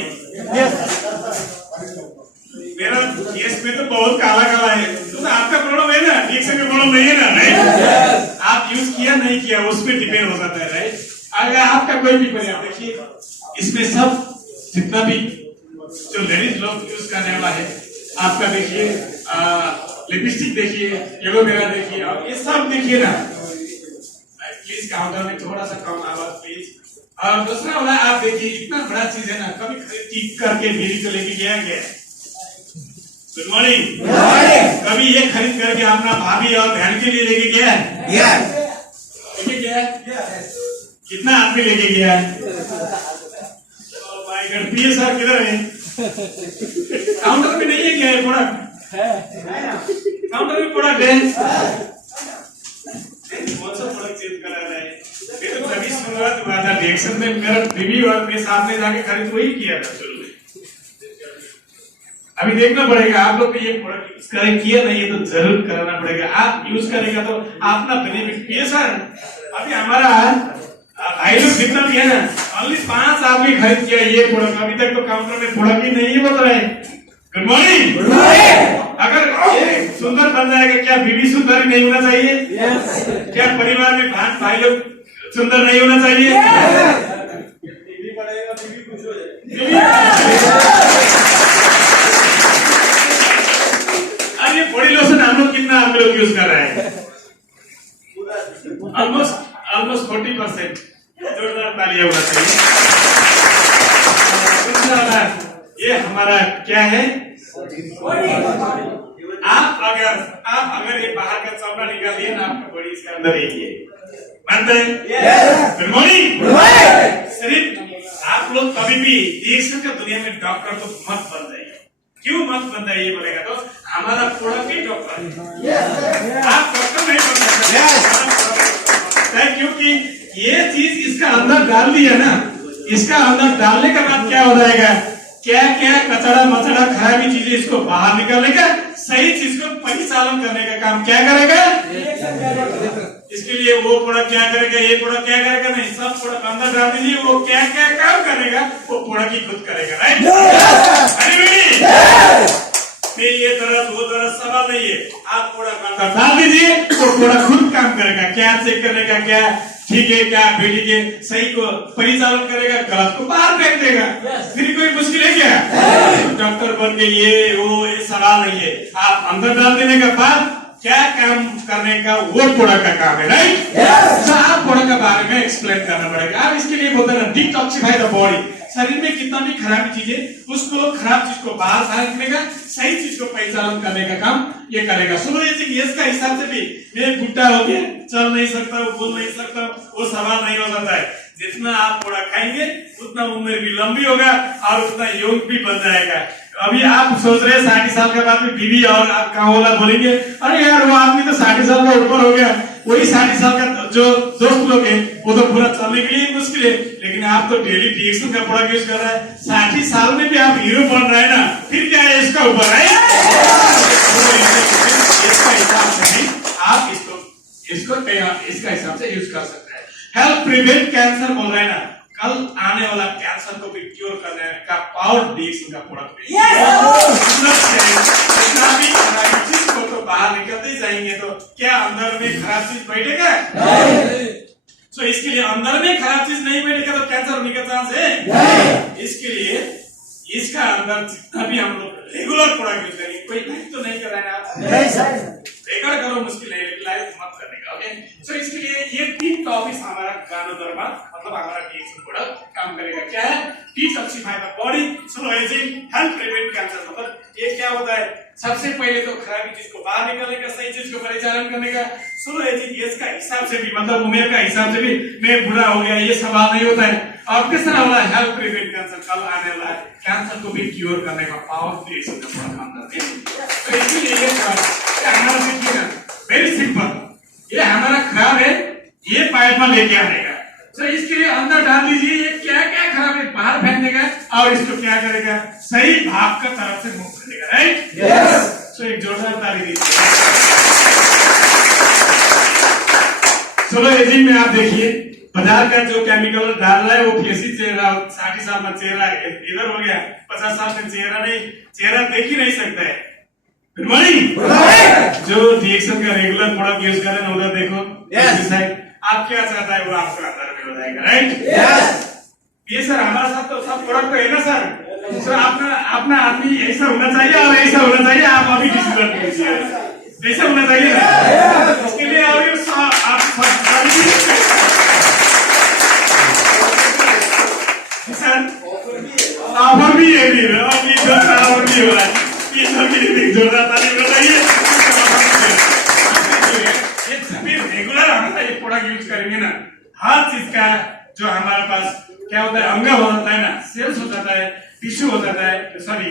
मेरा केस में तो बहुत काला काला है, तो आपका प्रॉब्लम है ना, ठीक से प्रॉब्लम नहीं है ना, राइट? आप यूज किया नहीं किया उस पर डिपेंड हो जाता है, राइट? अगर आपका कोई भी परिणाम देखिए, इसमें सब जितना भी जो लेडीज लोग यूज करने वाला है, आपका देखिए लिपस्टिक देखिए, एलोवेरा देखिए, और ये सब देखिए ना। प्लीज काउंटर में थोड़ा सा कम आवाज प्लीज। और दूसरा वाला आप देखिए, इतना बड़ा चीज है ना, कभी टिक करके भेजी को लेके गया क्या? Good morning. कभी ये खरीद करके अपना भाभी और बहन के लिए लेके गया है? लेके गया है? कितना आदमी लेके गया है? माय गॉड, पीए सर किधर है? काउंटर पे नहीं है क्या ये प्रोडक्ट? काउंटर में प्रोडक्ट है। कौन सा प्रोडक्ट चेंज करा रहा है? ये तो कभी शुरुआत हुआ था रिएक्शन में, मेरा बीवी और मेरे सामने जाके खरीद वही किया था शुरू में। अभी देखना पड़ेगा आप लोग को, ये प्रोडक्ट यूज करें किया नहीं है तो जरूर कराना पड़ेगा। आप यूज करेगा तो अपना बेनिफिट पिए सर। अभी हमारा भाई लोग जितना भी है ना, ओनली 5 आदमी खरीद किया ये प्रोडक्ट। अभी तक तो काउंटर में प्रोडक्ट ही नहीं बता रहे। Good morning. अगर ये सुंदर बन जाएगा, क्या बीवी सुंदर नहीं होना चाहिए? क्या परिवार में भाई लोग सुंदर नहीं होना चाहिए? बीवी बढ़ेगा, बीवी खुश हो जाएगी। ये बॉडी लोशन हम लोग कितना आप लोग यूज कर रहे हैं? ऑलमोस्ट 40%। जोरदार तालियां होना चाहिए। ये हमारा क्या है? आप अगर ये बाहर का चमड़ा निकालिए ना, आपका बॉडी इसके अंदर ही है। मानते हैं? Good morning. सिर्फ आप लोग कभी भी रिएक्शन का दुनिया में डॉक्टर तो मत बन जाइए। क्यों मत बन जाइए बोलेगा तो, हमारा प्रोडक्ट ही डॉक्टर है। आप डॉक्टर नहीं बन सकते, क्योंकि ये चीज इसका अंदर डाल दिया ना, इसका अंदर डालने के बाद क्या हो जाएगा, क्या क्या कचड़ा मचड़ा खराबी चीजें इसको बाहर निकालेगा, सही चीज को परिचालन करने का काम क्या करेगा? इसके लिए वो प्रोडक्ट क्या करेगा, ये प्रोडक्ट क्या करेगा? नहीं, सब प्रोडक्ट अंदर डाल दीजिए, वो क्या क्या काम करेगा वो प्रोडक्ट ही खुद करेगा, राइट? ये तरह वो तरह सवाल नहीं है, आप प्रोडक्ट अंदर डाल दीजिए, वो प्रोडक्ट खुद काम करेगा। क्या चेक करेगा, क्या ठीक है, क्या बेटी के सही को परिचालन करेगा, गलत को बाहर फेंक देगा। फिर कोई मुश्किल है क्या? डॉक्टर बन के ये सवाल नहीं है। आप अंदर डाल देने के बाद क्या काम करने का वो प्रोडक्ट का काम है, राइट? तो आप प्रोडक्ट के बारे में एक्सप्लेन करना पड़ेगा। आप इसके लिए बोलते हैं डिटॉक्सिफाई द बॉडी। शरीर में कितना भी खराबी चीजें, उसको खराब चीज को बाहर फेंकने का, सही चीज को परिचालन करने का काम ये करेगा। सुनो, ये इसका हिसाब से भी मैं बुढ़ा हो गया, चल नहीं सकता, बोल नहीं सकता, वो सवाल नहीं हो सकता है। जितना आप प्रोडक्ट खाएंगे उतना उम्र भी लंबी होगा और उतना योग भी बन जाएगा। अभी आप सोच रहे हैं 60 साल के बाद में बीवी और आप कहाँ वाला बोलेंगे, अरे यार वो आदमी तो 60 साल का ऊपर हो गया। वही 60 साल का जो दोस्त लोग हैं वो तो पूरा चलने के लिए मुश्किल है, लेकिन आप तो डेली रिएक्शन का प्रोडक्ट यूज कर रहे हैं। 60 साल में भी आप हीरो बन रहे हैं ना, फिर क्या है इसका ऊपर है? इसका हिसाब से नहीं, आप इसका हिसाब से यूज कर सकते हैं। हेल्प प्रिवेंट कैंसर बोल रहे हैं ना, कल आने वाला कैंसर को भी क्योर करने का पावर रिएक्शन का प्रोडक्ट चीज को तो बाहर निकलते जाएंगे तो क्या अंदर में खराब चीज बैठेगा? तो इसके लिए अंदर में खराब चीज नहीं बैठेगा तो कैंसर होने का चांस है। इसके लिए इसका अंदर जितना भी हम लोग रेगुलर प्रोडक्ट यूज करेंगे, कोई लाइफ तो नहीं कर रहे हैं आप, रेकॉर्ड करो मुश्किल है, लाइफ मत करने का, ओके? तो इसके लिए ये 3 टॉपिक्स हमारा गानो दरबार मतलब हमारा रिएक्शन प्रोडक्ट काम करेगा। क्या है? Detoxify the body, slow ageing, help prevent cancer. मतलब ये क्या होता है? सबसे पहले तो खराबी चीज को बाहर निकालने का, सही चीज को परिचालन करने का। स्लो एजिंग एज का हिसाब से भी, मतलब उम्र का हिसाब से भी मैं बूढ़ा हो गया ये सवाल नहीं होता है। और तीसरा वाला हेल्प प्रिवेंट कैंसर, कल आने वाला है कैंसर को भी क्योर करने का पावर क्रिएशन का बड़ा काम करते हैं। तो इसीलिए ये हमारा देखिए ना, वेरी सिंपल, ये हमारा खराब है, ये पाइप में लेके आएगा। तो इसके लिए अंदर डाल दीजिए, ये क्या क्या खराब है बाहर फेंक देगा और इसको क्या करेगा? सही भाग का तरफ से मूव करेगा। राइट? यस। तो एक जोरदार ताली दीजिए। चलो एजिंग में आप देखिए, बाजार का जो केमिकल डाल रहा है वो फेसी चेहरा, 60 साल में चेहरा इधर हो गया, 50 साल में चेहरा नहीं, चेहरा देख ही नहीं सकता है। Good morning. जो डीएक्शन का रेगुलर प्रोडक्ट यूज कर रहे हैं उधर देखो। यस। आप क्या चाहता है वो आपका अंदर में हो जाएगा। राइट? यस। ये सर हमारा साथ तो सब प्रोडक्ट तो है ना सर? सर अपना आदमी ऐसा होना चाहिए और ऐसा होना चाहिए, आप अभी डिसीजन लीजिए। ऐसा होना चाहिए ना, इसके लिए आप ऑफर भी है, भी ऑफर भी हो रहा है। ये सब जोरदार ताली बताइए। रेगुलर हमारा ये प्रोडक्ट यूज करेंगे ना, हर चीज का जो हमारे पास क्या होता है, अंग हो जाता है ना, सेल्स हो जाता है, टिश्यू हो जाता है, सॉरी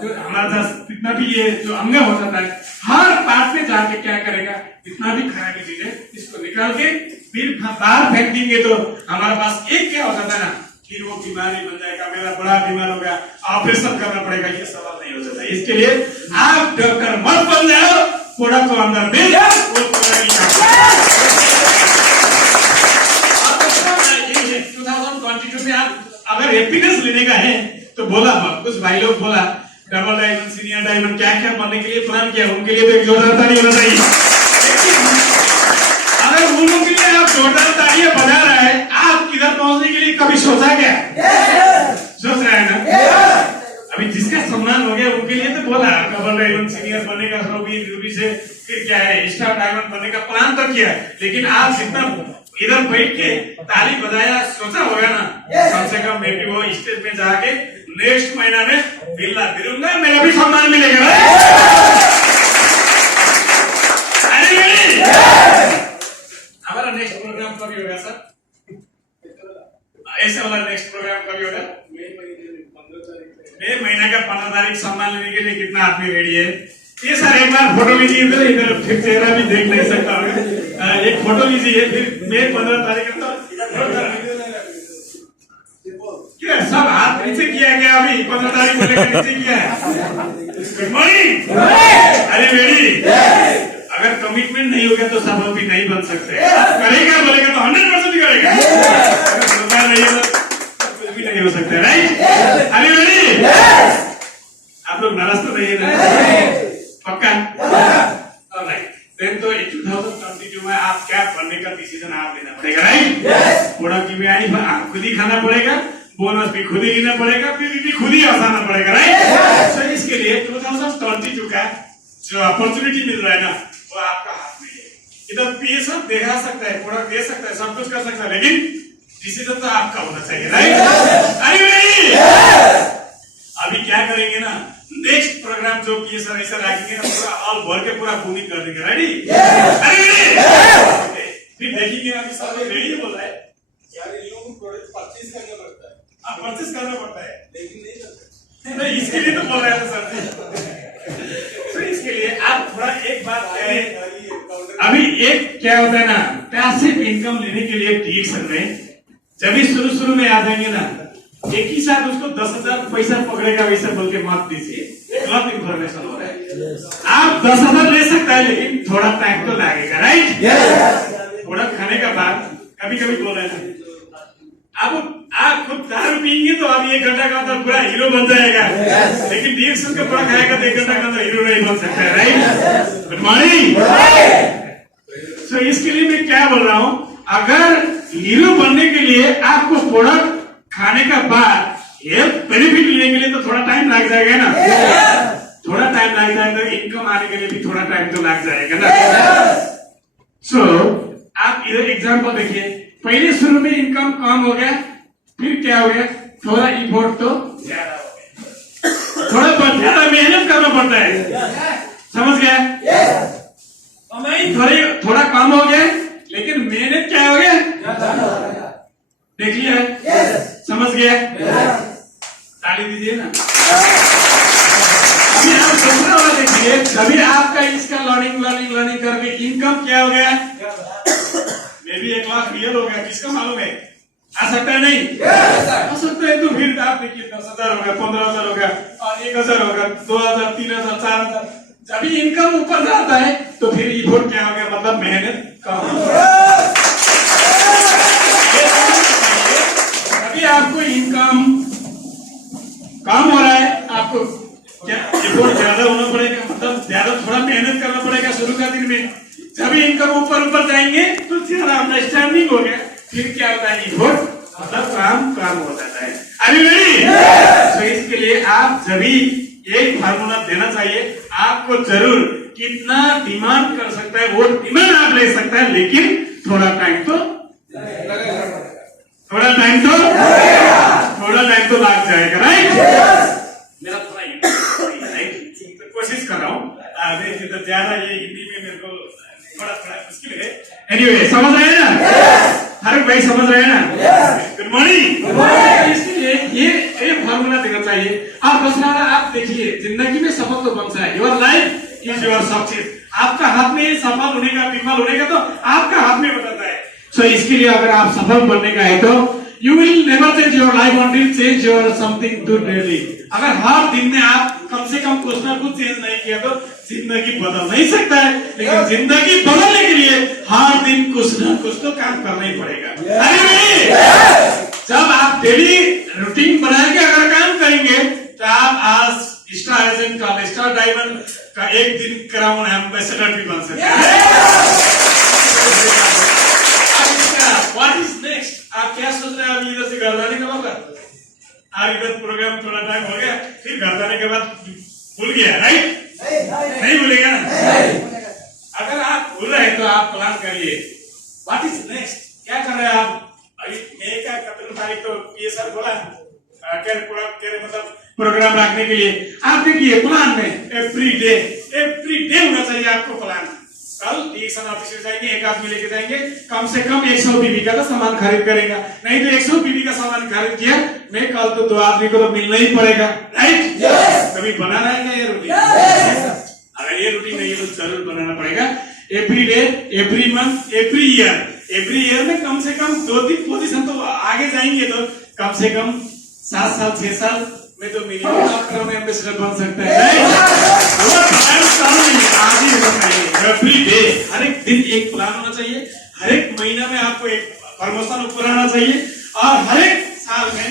जो हमारे पास जितना भी ये जो अंग हो जाता है, हर पार्ट में जाके क्या करेगा, जितना भी खराबी चीज है इसको निकाल के फिर बाहर फेंक देंगे। तो हमारे पास एक क्या हो जाता है ना, फिर वो बीमारी बन जाएगा, मेरा बड़ा बीमार हो गया, ऑपरेशन करना पड़ेगा, ये सवाल नहीं हो जाता। इसके लिए आप डॉक्टर मत बन जाओ, प्रोडक्ट को अंदर दे जाओ। 2022 में आप अगर हैप्पीनेस लेने का है तो बोला कुछ भाई लोग बोला डबल डायमंड, सीनियर डायमंड क्या क्या बनने के लिए प्लान किया, उनके लिए तो एक जोरदार ताली होना चाहिए। अगर उन लोगों के लिए आप जोरदार तालियां बजा रहा है, आप किधर पहुंचने के लिए कभी सोचा क्या? सोच रहा है ना? अभी जिसका सम्मान हो गया उनके लिए तो बोला डबल डायमंड, सीनियर बनने का, रूबी से फिर क्या है स्टार डायमंड बनने का प्लान तो किया, लेकिन आप जितना इधर बैठ के ताली बजाया सोचा होगा ना, कम से कम मैं भी वो स्टेज में जाके नेक्स्ट महीना में बिल्ला दिलूंगा, मेरा भी सम्मान मिलेगा। हमारा नेक्स्ट प्रोग्राम कभी होगा सर? ऐसे वाला नेक्स्ट प्रोग्राम कभी होगा? मई महीने का 15 तारीख सम्मान लेने के लिए कितना आदमी रेडी है? ये सर एक बार फोटो लीजिए, इधर फिर चेहरा भी देख नहीं सकता होगा, एक फोटो लीजिए, फिर मई 15 तारीख को क्या सब हाथ नीचे किया गया, अभी 15 तारीख को लेकर नीचे किया है। Good morning. अरे रेडी? अगर कमिटमेंट नहीं होगा तो सब भी नहीं बन सकते। करेगा बोलेगा तो 100% करेगा, अगर नहीं होगा तो भी नहीं हो सकता। राइट? अरे रेडी? आप लोग नाराज तो नहीं है ना? पक्का? ऑलराइट, देन तो 2022 में आप क्या बनने का डिसीजन आप लेना पड़ेगा। राइट? प्रोडक्ट की भी खुद ही खाना पड़ेगा, बोनस भी खुद ही लेना पड़ेगा, फिर भी खुद ही आसाना पड़ेगा। राइट? तो इसके लिए 2022 का जो अपॉर्चुनिटी मिल रहा है ना, वो आपका हाथ में है। इधर पैसा दिखा सकता है, प्रोडक्ट दे सकता है, सब कुछ कर सकता है, लेकिन डिसीजन तो आपका होना चाहिए। राइट? अभी क्या करेंगे ना, नेक्स्ट प्रोग्राम जो किए सर ऐसा रखेंगे ना, पूरा ऑल भर के पूरा भूमि कर देंगे। रेडी? फिर देखेंगे अभी सब रेडी बोल रहा है यार, इन लोगों को प्रोडक्ट परचेज करना पड़ता है। आप परचेज करना पड़ता है, लेकिन नहीं करते। नहीं, इसके लिए तो बोल रहा था सर। तो इसके लिए आप थोड़ा एक बात कहें, अभी एक क्या होता है ना, पैसिव इनकम लेने के लिए ठीक समय जब भी शुरू में आ जाएंगे ना, एक ही साथ उसको 10,000 पैसा पकड़ेगा वैसा बोल के मत दीजिए, गलत इंफॉर्मेशन हो रहा है। आप 10,000 ले सकता है, लेकिन थोड़ा टाइम तो लगेगा। राइट? थोड़ा खाने का बाद कभी कभी बोल रहे थे अब आप खुद दारू पियेंगे तो अब 1 घंटा का अंदर पूरा हीरो बन जाएगा, लेकिन डीएक्शन का पूरा खाएगा तो 1 घंटा का अंदर हीरो नहीं बन सकता है। राइट? Good morning. सो इसके लिए मैं क्या बोल रहा हूँ, अगर हीरो बनने के लिए आपको प्रोडक्ट खाने का बाद हेल्थ बेनिफिट लेने के लिए तो थोड़ा टाइम लग जाएगा ना, थोड़ा टाइम लग जाएगा, इनकम आने के लिए भी थोड़ा टाइम तो लग जाएगा ना। सो आप इधर एग्जांपल देखिए, पहले शुरू में इनकम कम हो गया, फिर क्या हो गया, थोड़ा इफोर्ट तो ज्यादा हो गया, थोड़ा ज्यादा मेहनत करना पड़ता है, समझ गया? कमाई थोड़ा कम हो गया, लेकिन मेहनत क्या हो गया, देख लिया, समझ गया? ताली दीजिए ना। अभी आप दूसरा वाला देखिए, कभी आपका इसका लर्निंग करके इनकम क्या हो गया, मे भी 1 लाख रियल हो गया, किसका मालूम है? आ सकता है नहीं? आ सकता है। तो फिर आप देखिए 10,000 होगा, 15,000 होगा, और 1,000 होगा, 2,000, 3,000, 4,000। जब इनकम ऊपर जाता है तो फिर इफोर्ट क्या हो गया, मतलब मेहनत कम हो गया। अभी आपको इनकम कम हो रहा है, आपको क्या इफोर्ट ज्यादा होना पड़ेगा, मतलब ज्यादा थोड़ा मेहनत करना पड़ेगा शुरू का दिन में। जब इनकम ऊपर जाएंगे तो ज्यादा अंडरस्टैंडिंग हो गया, फिर क्या होता है, इफोर्ट मतलब काम हो जाता है। अरे रेडी? तो इसके लिए आप जब भी एक फार्मूला देना चाहिए, आपको जरूर कितना डिमांड कर सकता है वो डिमांड आप ले सकता है, लेकिन थोड़ा टाइम तो लग जाएगा, राइट? मेरा थोड़ा राइट कोशिश कर रहा हूँ, तो ज्यादा ये हिंदी में मेरे को थोड़ा मुश्किल है। एनीवे, समझ रहे हैं ना? हर भाई समझ रहे हैं ना? Good morning. इसलिए ये फार्मूला देना चाहिए। आप दूसरा आप देखिए, जिंदगी में सफल तो बन जाए, your life is your success. आपका हाथ में सफल होने का, विफल होने का तो आपका हाथ में बताता है। सो इसके लिए अगर आप सफल बनने का है तो you will never change your life until change your something to daily. अगर हर दिन में आप कम से कम कुछ ना कुछ चेंज नहीं किया तो जिंदगी बदल नहीं सकता है, लेकिन जिंदगी बदलने के लिए हर दिन कुछ ना कुछ तो काम करना ही पड़ेगा। जब आप डेली रूटीन बना के अगर काम करेंगे तो आप आज स्टार एजेंट का, स्टार डायमंड का एक दिन क्राउन एम्बेसडर भी बन सकते हैं। What is next? आप क्या सोच रहे हैं? अभी इधर से घर जाने का होगा, आज इधर प्रोग्राम थोड़ा टाइम हो गया, फिर घर जाने के बाद भूल गया, राइट? नहीं भूलेगा ना? अगर आप भूल रहे हैं तो आप प्लान करिए, व्हाट इज नेक्स्ट, क्या कर रहे हैं आप? अभी मई का 15 तारीख तो ये सर बोला मतलब प्रोग्राम रखने के लिए। आप देखिए प्लान में एवरी डे होना चाहिए आपको प्लान। कल डीएक्शन ऑफिस में जाएंगे, एक आदमी लेके जाएंगे, कम से कम 100 बीबी का तो सामान खरीद करेगा, नहीं तो 100 बीबी का सामान खरीद किया, मैं कल तो 2 आदमी को तो मिलना ही पड़ेगा, राइट? कभी बनाना है ना ये रूटीन? अगर ये रूटीन नहीं है तो जरूर बनाना पड़ेगा। Every day, every month, every year में कम से कम 2-3 पोजीशन तो आगे जाएंगे, तो कम से कम 7 साल 6 साल में तो मिनिमम आप एम्बेसडर बन सकते हैं। एवरी डे, हर एक दिन एक प्लान होना चाहिए, हर एक महीना में आपको एक प्रमोशन ऊपर आना चाहिए, और हर एक साल में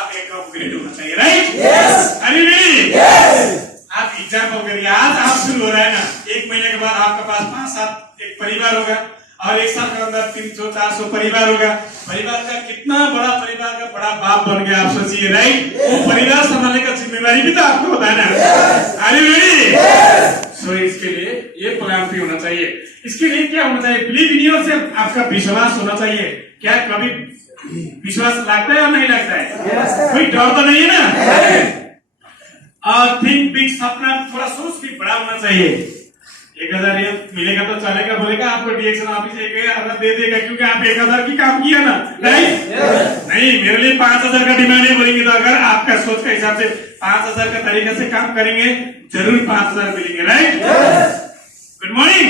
आप एक अपग्रेड होना चाहिए, राइट? अरे नहीं, आप एग्जाम्पल करिए, आज आप शुरू हो रहा है ना, 1 महीने के बाद आपके पास 5-7 एक परिवार होगा, और 1 साल के अंदर 300-400 परिवार होगा। परिवार का कितना बड़ा, परिवार का बड़ा बाप बन गया, आप सोचिए, राइट? वो परिवार संभालने का जिम्मेदारी भी तो आपको होता है ना। Are you ready? सो इसके लिए ये प्लान भी होना चाहिए। इसके लिए क्या होना चाहिए? बिलीव इन योरसेल्फ, आपका विश्वास होना चाहिए। क्या कभी विश्वास लगता है या नहीं लगता है? कोई डर तो नहीं है ना? और थिंक बिग, सपना थोड़ा सोच भी बड़ा होना चाहिए। 1,000 मिलेगा तो चलेगा, बोलेगा आपको डीएक्शन ऑफिस 1,000 दे देगा क्योंकि आप 1,000 की काम किया ना, राइट? नहीं, मेरे लिए 5,000 का डिमांड है बोलेंगे, तो अगर आपका सोच के हिसाब से 5,000 का तरीके से काम करेंगे, जरूर 5,000 मिलेंगे, राइट? Good morning.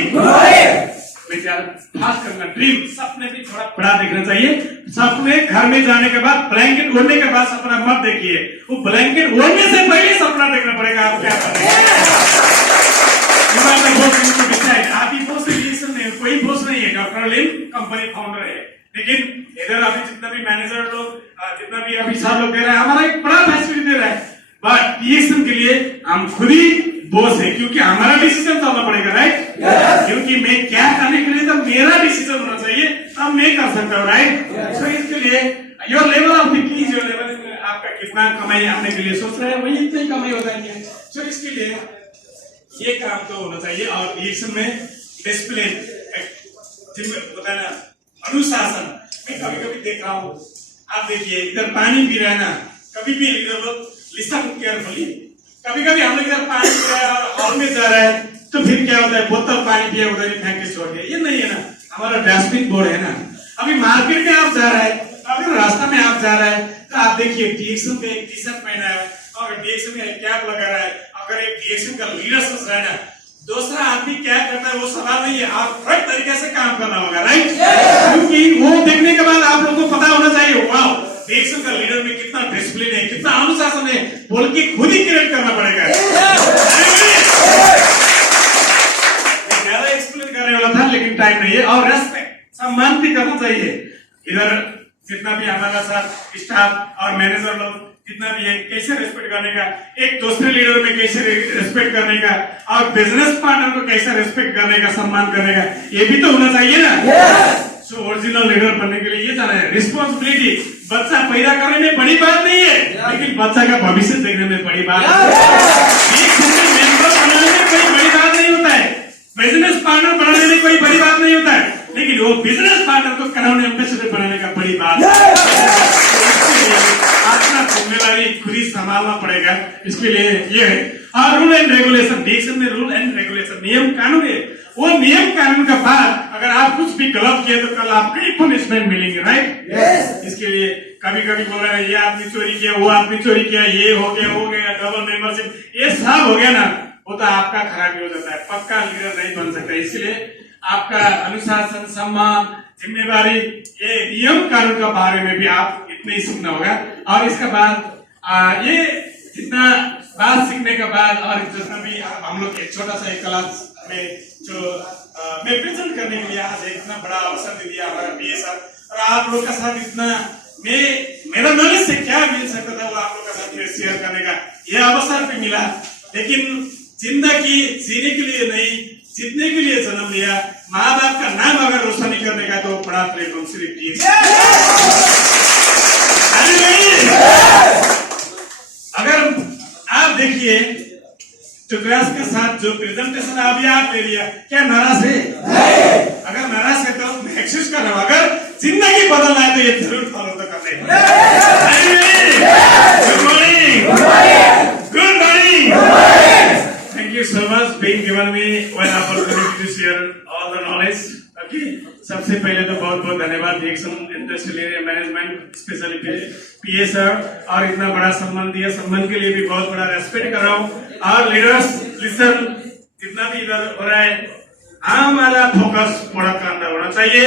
खास करना, ड्रीम, सपने भी थोड़ा बड़ा देखना चाहिए। सपने घर में जाने के बाद, ब्लैंकेट ओढ़ने के बाद सपना मत देखिए, वो ब्लैंकेट ओढ़ने से पहले सपना देखना पड़ेगा। आप क्या करेंगे? आपकी बॉस नहीं, कोई बॉस नहीं है, डॉक्टर लिन कंपनी फाउंडर है, लेकिन इधर अभी जितना भी मैनेजर लोग, जितना भी अभी सब लोग दे रहे हैं, हमारा एक बड़ा फैसिलिटी दे रहा है, बट डीएक्शन के लिए हम खुद ही बॉस है, क्योंकि हमारा डिसीजन करना पड़ेगा, राइट? क्योंकि मैं क्या करने के लिए तो मेरा डिसीजन होना चाहिए, तब मैं कर सकता हूँ, राइट? सो इसके लिए your level of thinking, your level, आपका कितना कमाई आने के लिए सोच रहे हैं, वही इतनी कमाई हो जाएंगे। सो इसके लिए ये काम तो होना चाहिए। और रिएक्शन में डिसिप्लिन, होता है ना, अनुशासन। मैं कभी कभी देख रहा हूँ आप देखिए इधर पानी पी रहा है ना, कभी भी लीडर लोग लिसन केयरफुली, कभी कभी हम लोग इधर पानी पी रहा है और हॉल में जा रहा है तो फिर क्या होता है, बोतल पानी पिया उधर ही फेंक के छोड़ दिया, ये नहीं है ना, हमारा डस्टबिन बोर्ड है ना। अभी मार्केट में आप जा रहे हैं, अभी रास्ता में आप जा रहे हैं तो आप देखिए डीएक्सएम में एक टी शर्ट पहना है और डीएक्सएम में कैप लगा रहा है, अगर एक डीएक्सएम का लीडर सोच रहा है ना, दूसरा आदमी क्या करता है वो सवाल नहीं है, आप राइट तरीके से काम करना होगा, राइट, क्योंकि वो देखने के बाद आप लोगों को पता होना चाहिए, वाह डीएक्सएम का लीडर में कितना डिसिप्लिन है, कितना अनुशासन है, बोल के खुद ही क्रिएट करना पड़ेगा। ज्यादा एक्सप्लेन करने वाला था लेकिन टाइम नहीं है। और रेस्पेक्ट, सम्मान भी करना चाहिए, इधर जितना भी हमारा साथ स्टाफ और मैनेजर लोग जितना भी है, कैसे रेस्पेक्ट करने का, एक दूसरे लीडर में कैसे रेस्पेक्ट करने का, और बिजनेस पार्टनर को कैसे रेस्पेक्ट करने का, सम्मान करने का, ये भी तो होना चाहिए ना। सो ओरिजिनल लीडर बनने के लिए ये जाना है, रिस्पॉन्सिबिलिटी। बच्चा पैदा करने में बड़ी बात नहीं है, लेकिन बच्चा का भविष्य देखने में बड़ी बात है। मेंबर बनाने में कोई बड़ी बात नहीं होता है, बिजनेस पार्टनर बनाने में कोई बड़ी बात नहीं होता है, लेकिन वो बिजनेस पार्टनर को क्राउन एम्बेसडर बनाने का बड़ी बात है। अपना जिम्मेदारी खुद ही संभालना पड़ेगा, इसके लिए ये है। और रूल एंड रेगुलेशन, डीएक्सएम में रूल एंड रेगुलेशन, नियम कानून है, वो नियम कानून का बाद अगर आप कुछ भी गलत किए तो कल आपको ही पनिशमेंट मिलेंगे, राइट। इसके लिए कभी कभी बोल रहे हैं ये आदमी चोरी किया, वो आदमी चोरी किया, ये हो गया डबल मेंबरशिप, ये सब हो गया ना, वो तो आपका खराबी हो जाता है, पक्का लीडर नहीं बन सकता। इसलिए आपका अनुशासन, सम्मान, जिम्मेदारी, ये नियम कानून का बारे में भी आप इतना ही सीखना होगा। और इसके बाद ये जितना बात सीखने के बाद और जितना भी हम लोग एक छोटा सा एक क्लास में जो मैं प्रेजेंट करने के लिए आज इतना बड़ा अवसर दे दिया हमारा पीए सर, और आप लोग का साथ इतना मेरा नॉलेज से क्या मिल सकता था वो आप लोग का साथ शेयर करने का ये अवसर भी मिला। लेकिन जिंदगी जीने के लिए नहीं, जीतने के लिए जन्म लिया, माँ बाप का नाम अगर रोशन करने का तो बड़ा प्लेटफॉर्म सिर्फ अगर आप देखिए तो क्लास के साथ जो प्रेजेंटेशन अभी आप ले लिया, क्या नाराज है? अगर नाराज है तो महसूस कर रहा हूं, अगर जिंदगी बदलना है तो ये जरूर फॉलो तो करते हैं। Good morning, good morning, thank you so much being given me one opportunity to share all the knowledge. Okay, सबसे पहले तो बहुत बहुत धन्यवाद DXM industrial management specially PA sir, और इतना बड़ा सम्मान दिया, सम्मान के लिए भी बहुत बड़ा रेस्पेक्ट कर रहा हूँ। और लीडर्स लिसन, जितना भी इधर हो रहा है, हमारा फोकस प्रोडक्ट का अंदर होना चाहिए।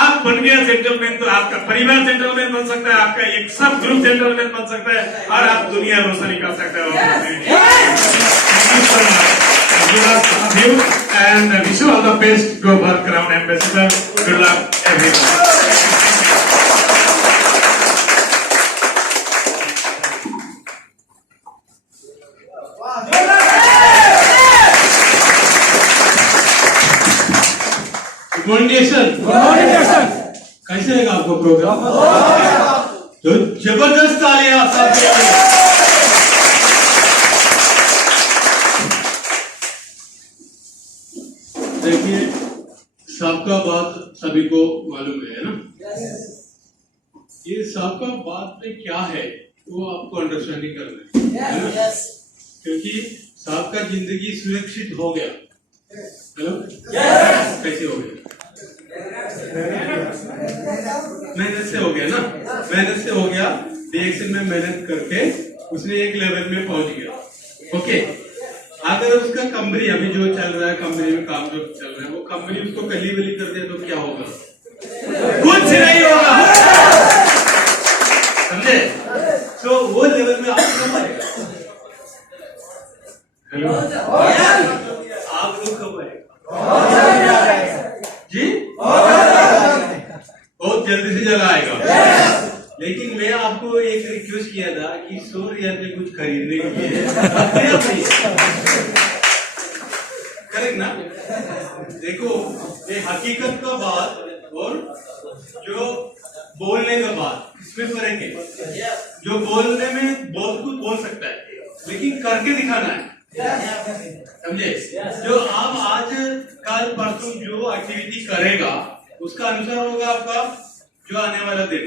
आप बन गया जेंटलमैन तो आपका परिवार जेंटलमैन बन सकता है, आपका एक सब ग्रुप जेंटलमैन बन सकता है, और आप दुनिया रोशनी कर सकते हो। And wish you all the best. Go work Crown Ambassador. Good luck, everyone. Good morning sir. कैसे लगा आपको प्रोग्राम? तो जबरदस्त तालियां सबके लिए। देखिए, सबका बात सभी को मालूम है ना? ये सबका बात में क्या है वो आपको अंडरस्टैंडिंग करना है ना? क्योंकि सबका जिंदगी सुरक्षित हो गया। हेलो, कैसे हो गया? मेहनत से हो गया ना, मेहनत से हो गया। डीएक्सएम में मेहनत करके उसने एक लेवल में पहुंच गया। ओके, अगर उसका कंपनी अभी जो चल रहा है, कंपनी में काम जो चल रहा है, वो कंपनी उसको कली बली कर दे तो क्या होगा? कुछ नहीं होगा, समझे? तो वो लेवल में आप कब आएगा? हेलो, आप लोग कब आएगा जी? बहुत जल्दी से जगह आएगा। लेकिन मैं आपको एक रिक्वेस्ट किया था कि 100 रियाल में कुछ खरीदने के लिए करेक्ट ना? देखो, ये हकीकत का बात और जो बोलने का बात, इसमें फर्क है। जो बोलने में बहुत कुछ बोल सकता है, लेकिन करके दिखाना है, समझे? जो आप आज कल परसों जो एक्टिविटी करेगा उसका अनुसार होगा आपका जो आने वाला दिन।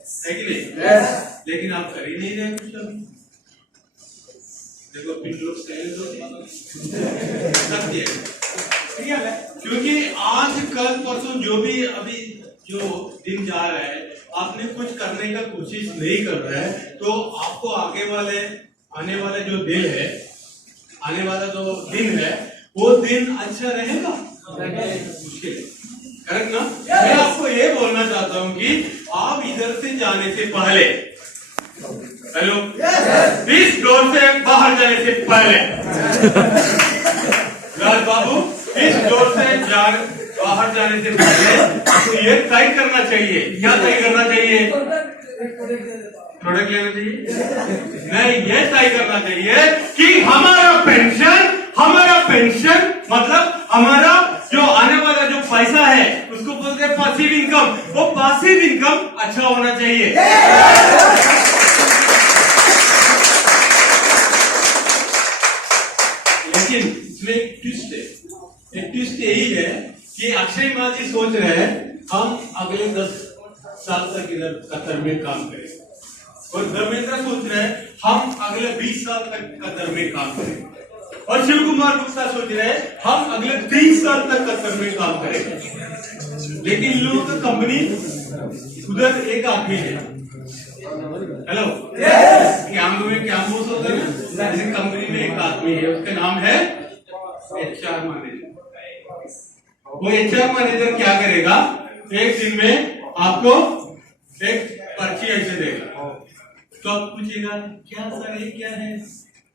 है कि नहीं? लेकिन आप कर ही नहीं रहे कुछ अभी। देखो पिन लोग साइलेंट होते हैं, ठीक है? क्योंकि आज कल परसों जो भी अभी जो दिन जा रहा है, आपने कुछ करने का कोशिश नहीं कर रहा है, तो आपको आने वाला जो दिन है, आने वाला जो दिन है, वो दिन अच्छा रहेगा? मुश्किल है, करेक्ट ना? मैं आपको ये बोलना चाहता हूँ कि आप इधर से जाने से पहले, हेलो, इस डोर से बाहर जाने से पहले, राज बाबू, इस डोर से बाहर जाने से पहले तो ये तय करना चाहिए। क्या तय करना चाहिए? प्रोडक्ट लेना चाहिए? नहीं, ये तय करना चाहिए कि हमारा पेंशन मतलब हमारा जो आने वाला जो पैसा है, उसको बोलते हैं पासिव इनकम। वो पासिव इनकम अच्छा होना चाहिए। लेकिन इसमें एक ट्विस्ट है। एक ट्विस्ट यही है कि अक्षय माँ जी सोच रहे हैं हम अगले 10 साल तक इधर कतर में काम करें, और धर्मेंद्र सोच रहे हैं हम अगले 20 साल तक कतर में काम करें, और शिव कुमार गुप्ता सोच रहे हैं हम अगले 30 साल तक कतर में काम करेंगे। लेकिन इन लोगों का कंपनी उधर एक आदमी है। हेलो, कैंपस होता है ना, जैसे कंपनी में एक आदमी है, उसका नाम है HR मैनेजर। वो HR मैनेजर क्या करेगा? एक दिन में आपको एक पर्ची ऐसे देगा, तो आप पूछेगा क्या सर ये क्या है?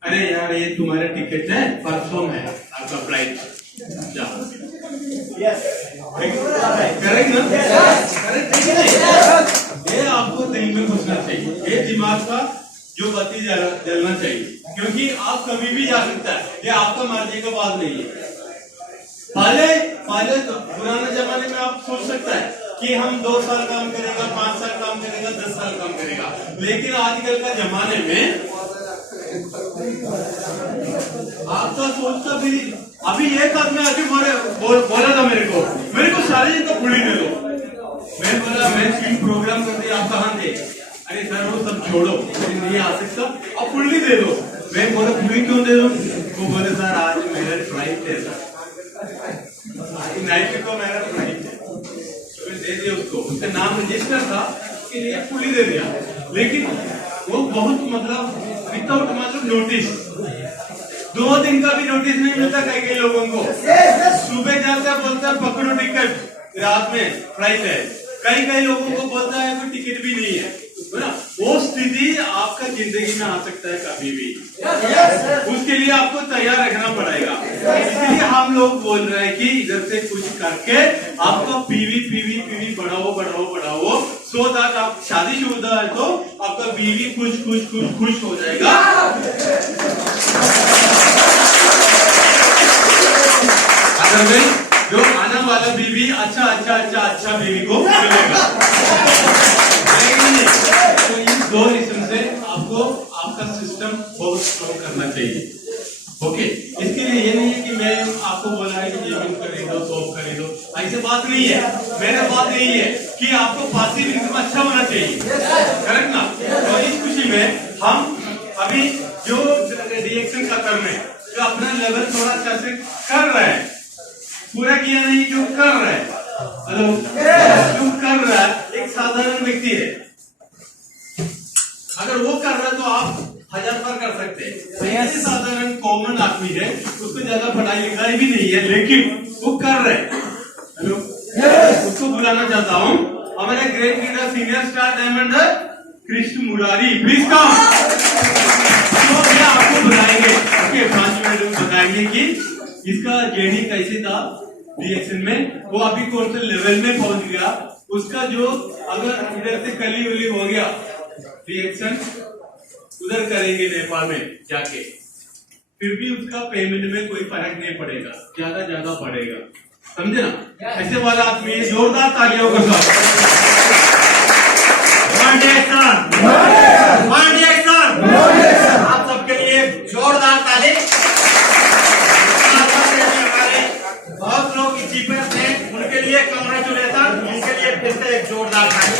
अरे यार ये तुम्हारा टिकट है, परसों है आपका फ्लाइट, जाओ। करेक्ट ना? ये आपको दिल में घुसना चाहिए, ये दिमाग का जो बत्ती जलना चाहिए, क्योंकि आप कभी भी जा सकता है, ये आपका मर्जी का बात नहीं है। पहले तो पुराने जमाने में आप सोच सकता है कि हम 2 साल काम करेगा, 5 साल काम करेगा, 10 साल काम करेगा, लेकिन आजकल का जमाने में आपका सोचता भी। अभी एक आदमी आके बोला था मेरे को सारे दिन का पुली दे दो। मैं बोला मैं 3 प्रोग्राम करते, आप कहाँ थे? अरे सर वो सब छोड़ो, नहीं आ सकता, आप पुली दे दो। मैं बोला पुली क्यों दे दो? वो बोले सर आज मेरा फ्लाइट है सर, नाइट को मेरा फ्लाइट है, तो मैं दे दिया उसको। उसका नाम रजिस्टर था, उसके लिए पुली दे दिया। लेकिन वो बहुत मतलब विदाउट मतलब नोटिस, 2 दिन का भी नोटिस नहीं मिलता कई लोगों को। सुबह जाता है बोलता है पकड़ो टिकट, रात में फ्लाइट है। कई लोगों को बोलता है कोई टिकट भी नहीं है ना। वो स्थिति आपका जिंदगी में आ सकता है कभी भी। उसके लिए आपको तैयार रखना पड़ेगा। इसलिए हम लोग बोल रहे हैं कि इधर से कुछ करके आपका पीवी बढ़ाओ, सो दैट आप शादीशुदा है तो आपका बीवी खुश हो जाएगा। अगर में जो आने वाला बीवी अच्छा बीवी को मिलेगा। तो इन 2 रीजन से आपको आपका सिस्टम बहुत स्ट्रॉन्ग करना चाहिए। ओके, इसके लिए ये नहीं है कि मैं आपको बोला है कि ये बिल खरीदो, सोप खरीदो, ऐसी बात नहीं है। मेरा बात यही है कि आपको पासिव इनकम अच्छा होना चाहिए, करेक्ट ना? तो इस खुशी में हम अभी जो रिएक्शन का करने जो अपना लेवल थोड़ा अच्छा से कर रहे हैं, पूरा किया नहीं, जो कर रहा है, हेलो, जो कर रहा है एक साधारण व्यक्ति है। अगर वो कर रहा है तो आप 1000 बार कर सकते हैं। ऐसे साधारण कॉमन आदमी है, उसको ज्यादा पढ़ाई लिखाई भी नहीं है, लेकिन वो कर रहे हैं। हेलो, उसको बुलाना चाहता हूँ हमारे great leader senior star diamond Krishna Murari, please come. तो ये आपको बुलाएंगे, ओके, 5 मिनट बताएंगे कि इसका जेडी कैसे था रिएक्शन में, वो अभी कौन से लेवल में पहुंच गया, उसका जो अगर इधर से कली वली हो गया रिएक्शन उधर करेंगे नेपाल में जाके, फिर भी उसका पेमेंट में कोई फर्क नहीं पड़ेगा, ज्यादा पड़ेगा, समझे ना? ऐसे वाला आदमी है, जोरदार तालियों के साथ। आप सबके लिए जोरदार ताली। बहुत लोग अचीवर्स हैं, उनके लिए कांग्रेचुलेशन, उनके लिए फिर से एक जोरदार ताली।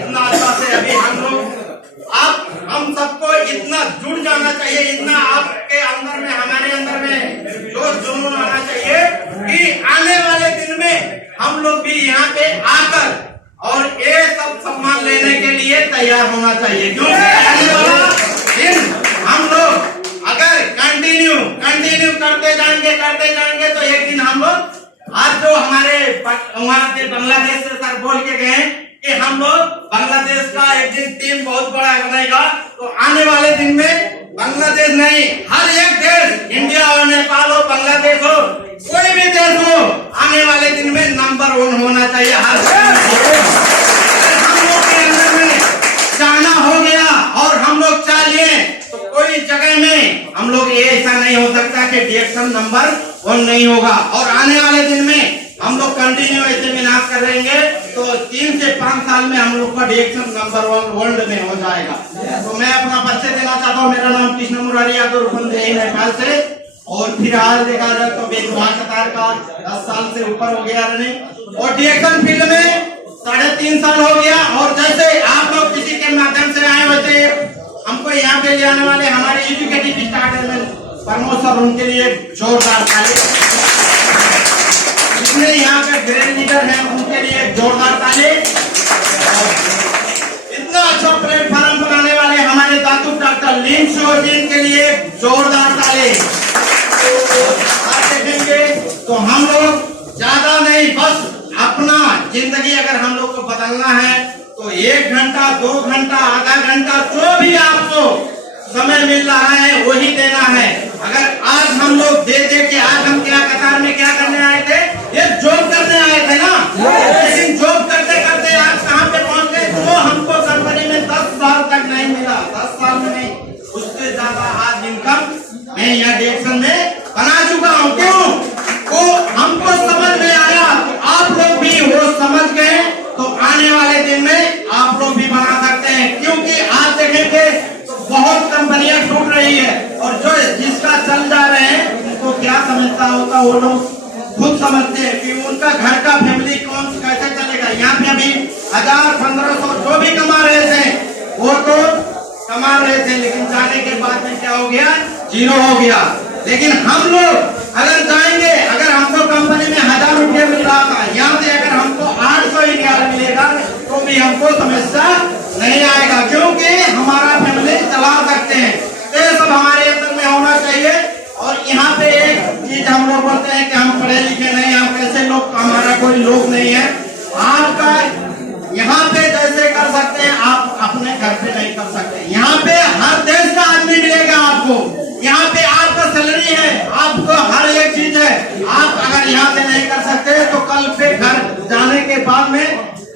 इतना अच्छा से अभी हम लोग हम सबको इतना जुड़ जाना चाहिए, इतना आपके अंदर में हमारे अंदर में जोश जुनून आना चाहिए कि आने वाले दिन में हम लोग भी यहाँ पे आकर और ये सब सम्मान लेने के लिए तैयार होना चाहिए। क्योंकि आने वाला दिन हम लोग अगर कंटिन्यू करते जाएंगे तो एक दिन हम लोग, आज जो हमारे वहाँ के बांग्लादेश से सर बोल के गए कि हम लोग बांग्लादेश का एक दिन टीम बहुत बड़ा बनेगा, तो आने वाले दिन में बांग्लादेश नहीं, हर एक देश, इंडिया हो, नेपाल हो, बांग्लादेश हो, कोई भी देश हो, आने वाले दिन में नंबर 1 होना चाहिए। हर हम लोग के अंदर में चाहना हो गया और हम लोग चाह लिए तो कोई जगह में हम लोग ये ऐसा नहीं हो सकता कि डिएक्शन नंबर 1 नहीं होगा। और आने वाले दिन में हम लोग कंटिन्यू ऐसे मेहनत करेंगे तो 3 से 5 साल में हम लोग का डिएक्शन नंबर 1 वर्ल्ड में हो जाएगा। तो मैं अपना परिचय देना चाहता हूँ। मेरा नाम कृष्ण मुरारी यादव रुपंदेही नेपाल से, और फिलहाल देखा जाए तो बेगुहा कतार का 10 साल से ऊपर हो गया रनिंग, और डिएक्शन फील्ड में 3.5 साल हो गया। और जैसे आप लोग किसी के माध्यम से आए वैसे हमको यहाँ पे ले आने वाले हमारे एजुकेटिव स्टार्टर में प्रमोद सर, उनके लिए जोरदार ताली। जितने यहाँ पे ग्रेड लीडर हैं उनके लिए जोरदार ताली। इतना अच्छा प्लेटफॉर्म बनाने वाले हमारे दातु डॉक्टर लीन शोजिन के लिए जोरदार ताली। देखेंगे तो हम लोग ज्यादा नहीं, बस अपना जिंदगी अगर हम लोग को बदलना है तो 1 घंटा 2 घंटा आधा घंटा जो भी आपको समय मिल रहा है वही देना है। अगर आज हम लोग दे के आज हम क्या कतार में क्या करने आए थे, ये जॉब करने आए थे ना, लेकिन जॉब करते करते आज कहाँ पे पहुँच गए, जो हमको कंपनी में 10 साल तक नहीं मिला, 10 साल में नहीं, उससे ज्यादा आज इनकम मैं यहाँ डिएक्शन में बना चुका हूँ। क्यों? वो हमको समझ में आया, आप लोग भी वो समझ गए तो आने वाले दिन में आप लोग भी बना सकते हैं। क्योंकि आज देखेंगे तो बहुत कंपनियां टूट रही है, और जो जिसका चल जा रहे हैं उनको क्या समझता होगा वो लोग खुद समझते हैं कि उनका घर का फैमिली कौन कैसे चलेगा। यहाँ पे अभी 1000-1500 जो भी कमा रहे थे वो तो कमा रहे थे, लेकिन जाने के बाद में क्या हो गया, 0 हो गया। लेकिन हम लोग अगर जाएंगे, अगर हमको कंपनी में 1000 रुपये मिल रहा था, यहाँ से अगर हमको 800 ही मिलेगा तो भी हमको समस्या नहीं आएगा, क्योंकि हमारा फैमिली चला सकते हैं। ये सब हमारे अंदर में होना चाहिए। और यहाँ पे एक चीज हम लोग बोलते हैं कि हम पढ़े लिखे नहीं, हम कैसे लोग, हमारा कोई लोग नहीं है। आपका यहाँ पे जैसे कर सकते हैं आप अपने घर पे नहीं कर सकते। यहाँ पे हर देश का आदमी मिलेगा आपको, यहाँ पे आपका सैलरी है, आपको हर एक चीज है। आप अगर यहाँ से नहीं कर सकते तो कल पे घर जाने के बाद में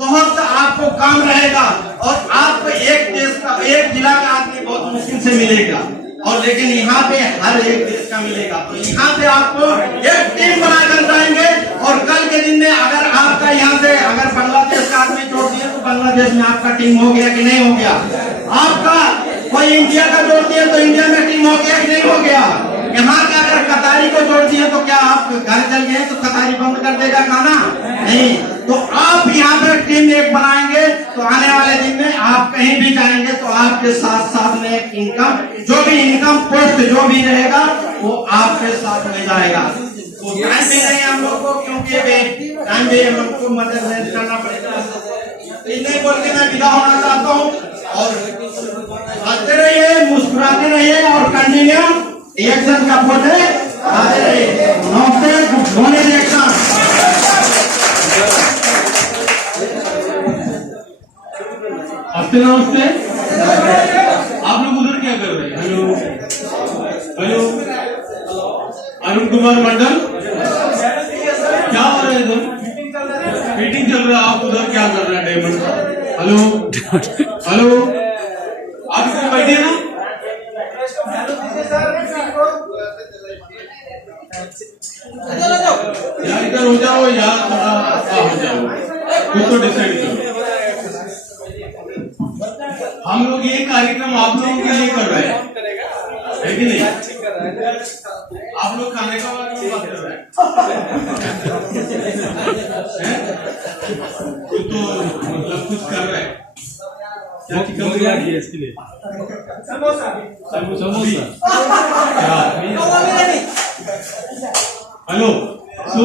बहुत सा आपको काम रहेगा, और आपको एक देश का, एक जिला का आदमी बहुत मुश्किल से मिलेगा, और लेकिन यहाँ पे हर एक देश का मिलेगा। तो यहाँ पे आपको एक टीम बनाकर जाएंगे, और कल के दिन में अगर आपका यहाँ से अगर बांग्लादेश का आदमी जोड़ दिए तो बांग्लादेश में आपका टीम हो गया कि नहीं हो गया। आपका कोई इंडिया का जोड़ दिए तो इंडिया में टीम हो गया कि नहीं हो गया। यहाँ का अगर कतारी को जोड़ दिए तो क्या आप घर चल गए तो कतारी बंद कर देगा खाना? नहीं। तो आप यहाँ पे टीम एक बनाएंगे तो आने वाले दिन में आप कहीं भी जाएंगे तो आपके साथ साथ में एक इनकम, जो भी इनकम पोस्ट जो भी रहेगा वो आपके साथ में जाएगा। तो टाइम भी नहीं हम लोग को, क्योंकि टाइम भी हम लोग को मदद करना पड़ेगा। इतने बोल के मैं विदा होना चाहता हूँ, और हंसते रहिए, मुस्कुराते रहिए, और कंटिन्यू रिएक्शन का फोटे आते रहिए। नमस्ते, धोनी रिएक्शन। नमस्ते। आप लोग उधर क्या कर रहे हैं? हेलो हेलो, अरुण कुमार मंडल, क्या हो रहा है इधर? मीटिंग चल रहा है, आप उधर क्या कर रहे हैं? डायमंड, हेलो हेलो, आप इसमें बैठिए ना। या इधर हो जाओ या थोड़ा हो जाओ, कुछ तो डिसाइड करो। हम लोग ये कार्यक्रम आप लोगों के लिए कर रहे हैं, है कि नहीं? आप लोग खाने का बारे में बात कर रहे हैं, कुछ तो मतलब कुछ कर रहे हैं। क्या चिकन बिरयानी है इसके लिए समोसा हेलो सो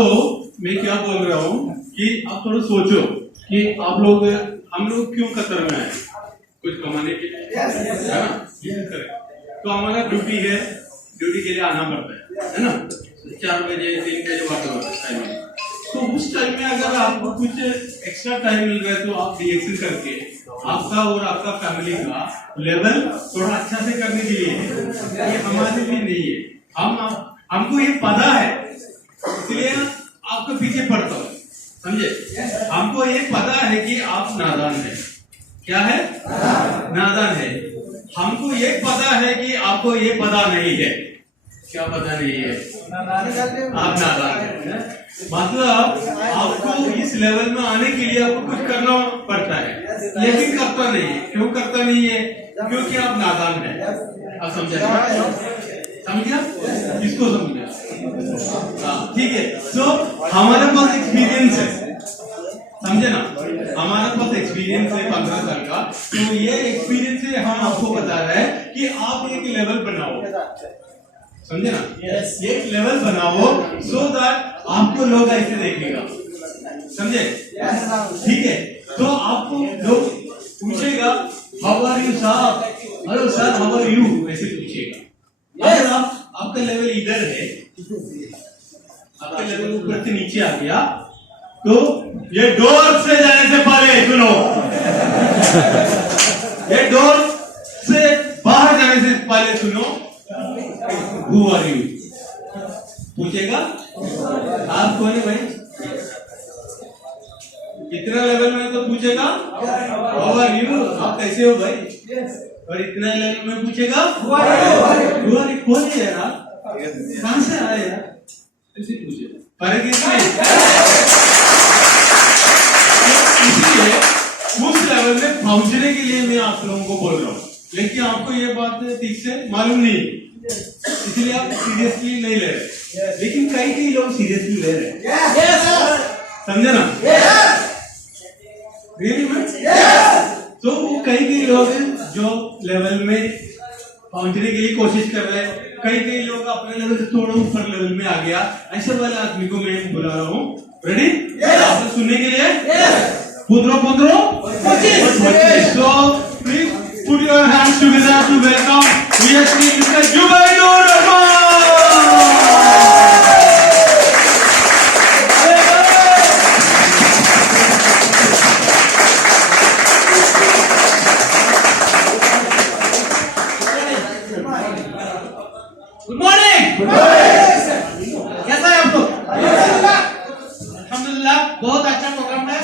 मैं क्या बोल रहा हूँ कि आप थोड़ा सोचो कि आप लोग हम लोग क्यों कतर में आए कुछ कमाने के लिए है ना ये करें तो हमारा ड्यूटी है ड्यूटी के लिए आना पड़ता है ना 4 बजे 3 बजे टाइम में तो उस टाइम में अगर आपको कुछ एक्स्ट्रा टाइम मिल रहा है तो आप रिएक्शन करके आपका और आपका फैमिली का लेवल थोड़ा अच्छा से करने के लिए है। ये हमारे लिए नहीं है हमको ये पता है इसलिए आपके पीछे पड़ता हूँ समझे हमको ये पता है कि आप नादान है क्या है नादान है हमको ये पता है कि आपको ये पता नहीं है क्या पता नहीं है आप नादान है मतलब आपको इस लेवल में आने के लिए आपको कुछ करना पड़ता है लेकिन करता नहीं है क्यों करता नहीं है क्योंकि आप नादान है आप समझा किसको समझा ठीक है तो हमारे पास एक्सपीरियंस है समझे ना हमारे पास एक्सपीरियंस है 15 साल का तो ये एक्सपीरियंस से हम आपको बता रहे हैं कि आप एक लेवल बनाओ समझे ना एक लेवल बनाओ सो दैट आपको लोग ऐसे देखेगा समझे ठीक है तो आपको लोग पूछेगा how are you sir hello sir how are you ऐसे पूछेगा अगर आपका लेवल इधर है आपका लेवल ऊपर से नीचे आ गया तो ये डोर से जाने से पहले सुनो ये डोर से बाहर जाने से पहले सुनो Who are you? पूछेगा आप कौन है भाई इतना लेवल में तो पूछेगा How are you? आप कैसे हो भाई और इतना लेवल में पूछेगा Who are you? कौन है यार आप कहां से आए यार ऐसे पूछे फर्क इसमें इसलिए उस लेवल में पहुंचने के लिए मैं आप लोगों को बोल रहा हूँ लेकिन आपको ये बात ठीक से मालूम नहीं इसलिए आप सीरियसली नहीं ले रहे लेकिन कई लोग सीरियसली ले रहे हैं समझे ना रियली में तो वो कई लोग जो लेवल में पहुंचने के लिए कोशिश कर रहे हैं कई लोग अपने लेवल से थोड़ा ऊपर लेवल में आ गया ऐसे वाले आदमी को मैं बुला रहा हूँ रेडी आप सुनने के लिए 15 so please put your hands together to welcome VSP Mr. Jubailur Rahman good morning कैसा है आप लोग अल्हम्दुलिल्लाह बहुत अच्छा प्रोग्राम है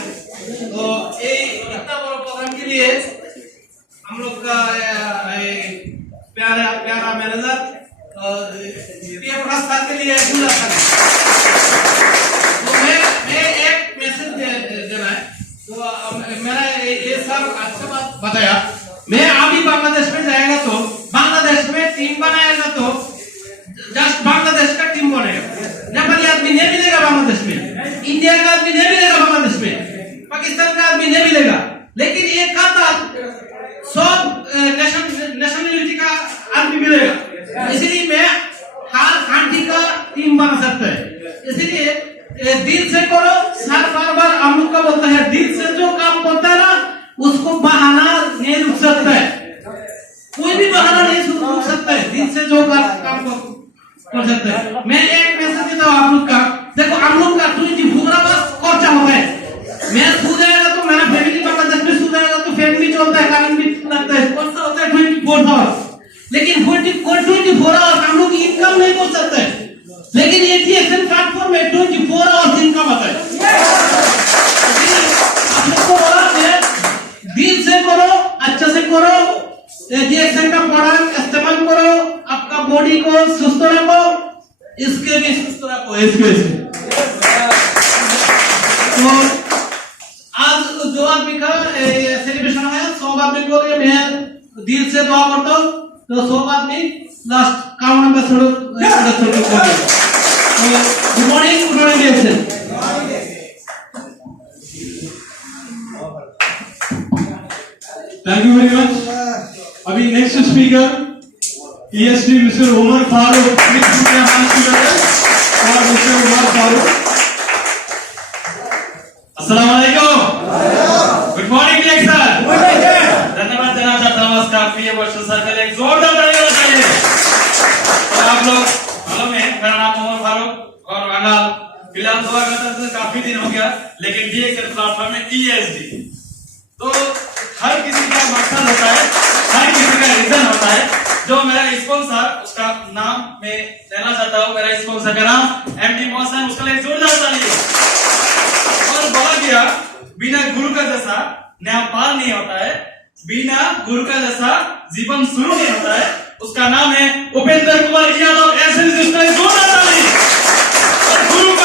तो ये इतना बड़ा प्रोग्राम के लिए हम लोग का प्यारा मैनेजर प्रस्ताव के लिए तो मैं एक मैसेज देना है तो मेरा ये सब अच्छा बात बताया मैं अभी बांग्लादेश में जाएगा तो बांग्लादेश में टीम बनाएगा तो जस्ट बांग्लादेश का टीम बनेगा नेपाली आदमी नहीं मिलेगा बांग्लादेश में इंडिया का आदमी नहीं मिलेगा बांग्लादेश में पाकिस्तान का आदमी नहीं मिलेगा लेकिन एक खाता सब नेशनलिटी का आदमी मिलेगा इसलिए मैं हर कंट्री का टीम बना सकता है इसलिए दिल से करो सर बार हम लोग का बोलता है दिल से जो काम करता है ना उसको बहाना नहीं रुक सकता है कोई भी बहाना नहीं रुक सकता है दिल से जो काम कर सकता है मैं एक मैसेज देता हूँ आप लोग का देखो हम लोग का 24 आवर्स खर्चा होता है मैं सो जाएगा तो मेरा फैमिली बांग्लादेश में सो जाएगा तो फैमिली चलता है कारण भी लगता है कौन सा होता है 24 आवर्स लेकिन 24 आवर्स हम लोग इनकम नहीं कर सकते लेकिन एटीएक्शन प्लेटफॉर्म में 24 आवर्स इनकम आता है आप लोग को बोला दिल से करो अच्छा से करो एटीएक्शन का प्रोडक्ट इस्तेमाल करो आपका बॉडी को सुस्त रखो इसके भी सुस्त रखो इसके तो आज जो आदमी का सेलिब्रेशन है 100 आदमी को मैं दिल से दुआ करता हूँ तो 100 आदमी लास्ट काउंट नंबर छोड़ो good morning thank you very much. अभी next speaker ESD mister Umar Farooq, please put your hands together for mister Umar Farooq. अस्सलाम वालेकुम, गुड मॉर्निंग सर। धन्यवाद देना चाहता हूँ आपका प्रिय वर्ष सर्कल, एक जोरदार ताली बजाइए। और आप लोग मालूम है मेरा नाम उमर फारूक और वांगाल, फिलहाल दुआ करता था काफी दिन हो गया, लेकिन DXN प्लेटफॉर्म में ESD तो हर किसी का मकसद होता है, हर किसी का रीजन होता है। जो मेरा स्पॉन्सर उसका नाम मैं लेना चाहता हूँ, मेरा स्पॉन्सर का नाम MD मोहसन, उसका लिए जोरदार ताली। और बोला गया बिना गुरु का जैसा न्याय पार नहीं होता है, बिना गुरु का जैसा जीवन शुरू नहीं होता है। उसका नाम है उपेंद्र कुमार यादव, ऐसे जोरदार ताली। और गुरु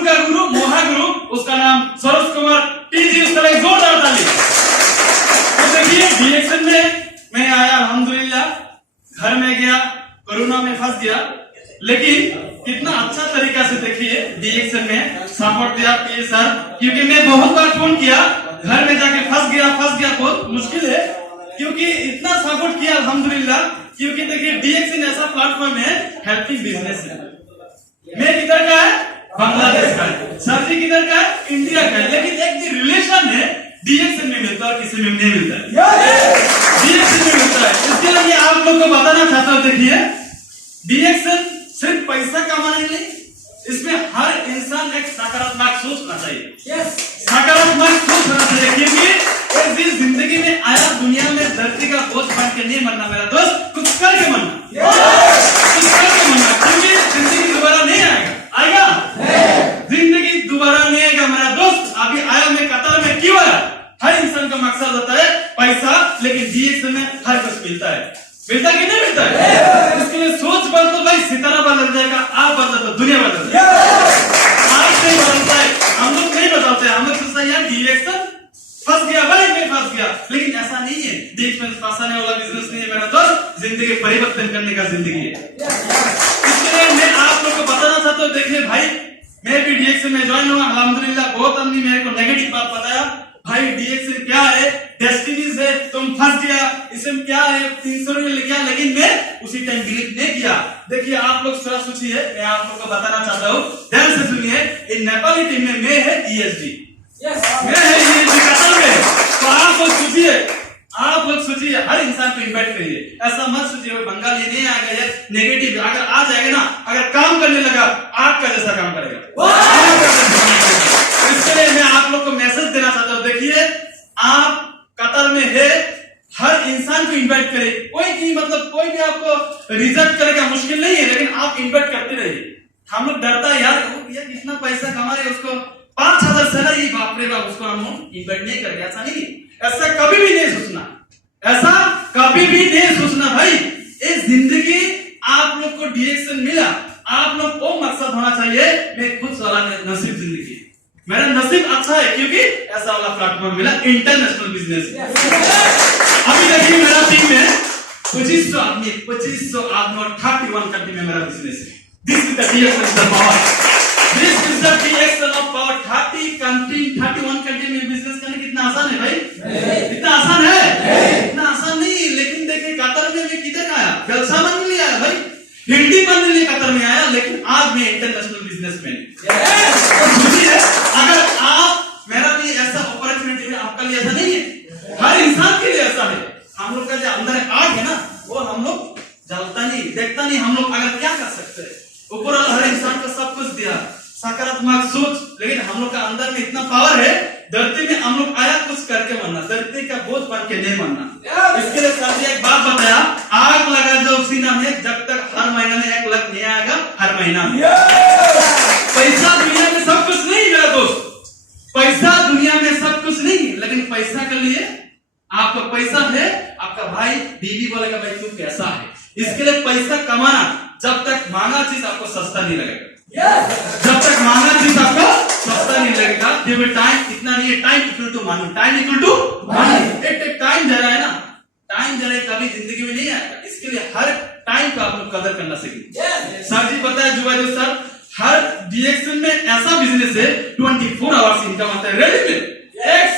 का गुरु महागुरु, उसका नाम सरोज कुमार TG, उसका लिए जोरदार ताली। तो देखिए DXN में मैं आया, अल्हम्दुलिल्लाह घर में गया, कोरोना में फंस गया, लेकिन कितना अच्छा तरीका से देखिए DXN में सपोर्ट दिया सर, क्योंकि मैं बहुत बार फोन किया, घर में जाके फंस गया बहुत मुश्किल है, क्योंकि इतना सपोर्ट किया अल्हम्दुलिल्लाह। क्योंकि देखिए DXN ऐसा प्लेटफॉर्म है हेल्पिंग बिजनेस है। मैं किधर का है? बांग्लादेश का है, सर जी किधर का है? इंडिया का है, लेकिन एक जो रिलेशन है DXN में मिलता है और किसी में नहीं मिलता है, DXN में मिलता है। इसके लिए आप लोग को बताना चाहता हूँ, देखिए DXN सिर्फ पैसा कमाने नहीं, इसमें हर इंसान एक सकारात्मक सोच होना चाहिए, सकारात्मक सोच होना चाहिए। क्योंकि एक दिन जिंदगी में आया, दुनिया में धरती का बोझ बन के नहीं मरना मेरा दोस्त, कुछ करके मरना, कुछ करके मरना, क्योंकि जिंदगी दोबारा नहीं आएगा, जिंदगी दोबारा नहीं आएगा मेरा दोस्त। अभी आया मैं कतर में क्यों आया? हर इंसान का मकसद होता है पैसा, लेकिन DXN में हर कुछ मिलता है, मिलता कि नहीं मिलता है? इसके लिए सोच बदलो भाई, सितारा बदल जाएगा, आप बदल तो दुनिया बदल जाएगी। आप नहीं बदलता है, हम लोग नहीं बदलते, हम लोग सोचते हैं यार DXN फंस गया भाई, मैं फंस गया, लेकिन ऐसा नहीं है। DXN फंसाने वाला बिजनेस नहीं है मेरा दोस्त, जिंदगी परिवर्तन करने का जिंदगी है। इसलिए मैं आप लोग को बताना चाहता हूँ, देखिए भाई मैं भी DXN में ज्वाइन हुआ, अल्हम्दुलिल्लाह बहुत आदमी मेरे को नेगेटिव बात बताया, भाई DXN क्या है, डेस्टिनी से तुम फंस गया, इसमें क्या है, 300 रुपये लिख गया, लेकिन मैं उसी टाइम बिलीव नहीं किया। देखिए आप लोग थोड़ा सोचिए, मैं आप लोग को बताना चाहता हूँ, ध्यान से सुनिए। इन नेपाली टीम में मैं है ESD, मैं है ESD कतर में। तो आप लोग सोचिए, आप लोग सोचिए, हर इंसान को इन्वाइट करिए, ऐसा मत सोचिए बंगाली नहीं आएगा, ये नेगेटिव अगर आ जाएगा ना, अगर काम करने लगा आपका जैसा काम करेगा। इसके लिए मैं आप लोग को मैसेज देना चाहता हूँ, देखिए आप कतर में है, हर इंसान को इन्वाइट करें, कोई की मतलब कोई भी आपको रिजेक्ट करेगा मुश्किल नहीं है, लेकिन आप इन्वाइट करते रहिए। हम लोग डरता है यार कितना पैसा कमा रहे, उसको 5,000 सैलरी, बाप रे बाप, उसको हम इन्वाइट नहीं करेंगे, ऐसा नहीं, ऐसा कभी भी नहीं सोचना, ऐसा कभी भी नहीं सोचना भाई। इस जिंदगी आप लोग को DXN मिला, आप लोग को मकसद होना चाहिए मैं खुद वाला नसीब जिंदगी, मेरा नसीब अच्छा है क्योंकि ऐसा वाला प्लेटफॉर्म मिला, इंटरनेशनल बिजनेस। अभी देखिए मेरा टीम में 2500 आदमी, 2500 आदमी और 31 कंट्री में मेरा बिजनेस है। This is the DXN power, this is the DXN of power. 30 country, 31 country में बिजनेस करना कितना आसान है भाई, इतना आसान है, इतना आसान नहीं। लेकिन देखिए कतर में मैं किधर आया, व्यवसाय बनने लिए आया भाई, हिंदी बनने लिए कतर में आया, लेकिन आज मैं इंटरनेशनल बिजनेसमैन। अगर आप मेरा भी ऐसा अपॉर्चुनिटी है, आपका लिए ऐसा नहीं है, हर इंसान के लिए ऐसा है। हम लोग का जो अंदर आग है ना, वो हम लोग जलता नहीं, देखता नहीं, हम लोग अगर क्या कर सकते हैं, ऊपर हर इंसान को सब कुछ दिया, सकारात्मक सोच, लेकिन हम लोग का अंदर में इतना पावर है, धरती में हम लोग आया कुछ करके मरना, धरती का बोझ बन के नहीं मरना। इसके लिए सर जी एक बात बताया, आग लगा जो सीना में, जब तक हर महीने में 1 लाख नहीं आएगा, हर महीना में पैसा दुनिया में सब कुछ नहीं मेरा दोस्त, पैसा दुनिया में सब कुछ नहीं, लेकिन पैसा के लिए आपका पैसा है, आपका भाई बीवी बोलेगा भाई तू कैसा है। इसके लिए पैसा कमाना, जब तक मांगा चीज आपको सस्ता नहीं लगेगा, जब तक मांगा चीज आपको सस्ता नहीं लगेगा। क्योंकि टाइम इतना नहीं है, time equal to money, time equal to money. एक टाइम जा रहा है ना, टाइम जा रहा है, कभी जिंदगी में नहीं आएगा। इसके लिए हर टाइम का आप लोग कदर करना सीखिए। सर जी पता है जुबाइर सर, हर DXN में ऐसा बिजनेस है 24 आवर्स इनकम आता है, रेडी में एक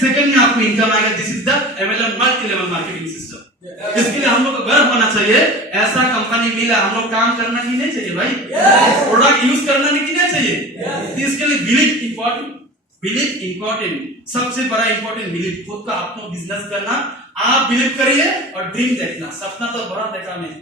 सेकंड में आपको इनकम आएगा। This is is the available multi level marketing system. इसके लिए हम लोग को गर्व होना चाहिए, ऐसा कंपनी मिला, हम लोग काम करना ही नहीं चाहिए भाई, प्रोडक्ट यूज करना नहीं चाहिए। इसके लिए बिलीव इंपॉर्टेंट, सबसे बड़ा इंपॉर्टेंट बिलीव, खुद का अपना बिजनेस करना, आप बिलीव करिए और ड्रीम देखना। सपना तो बड़ा देखा मैं,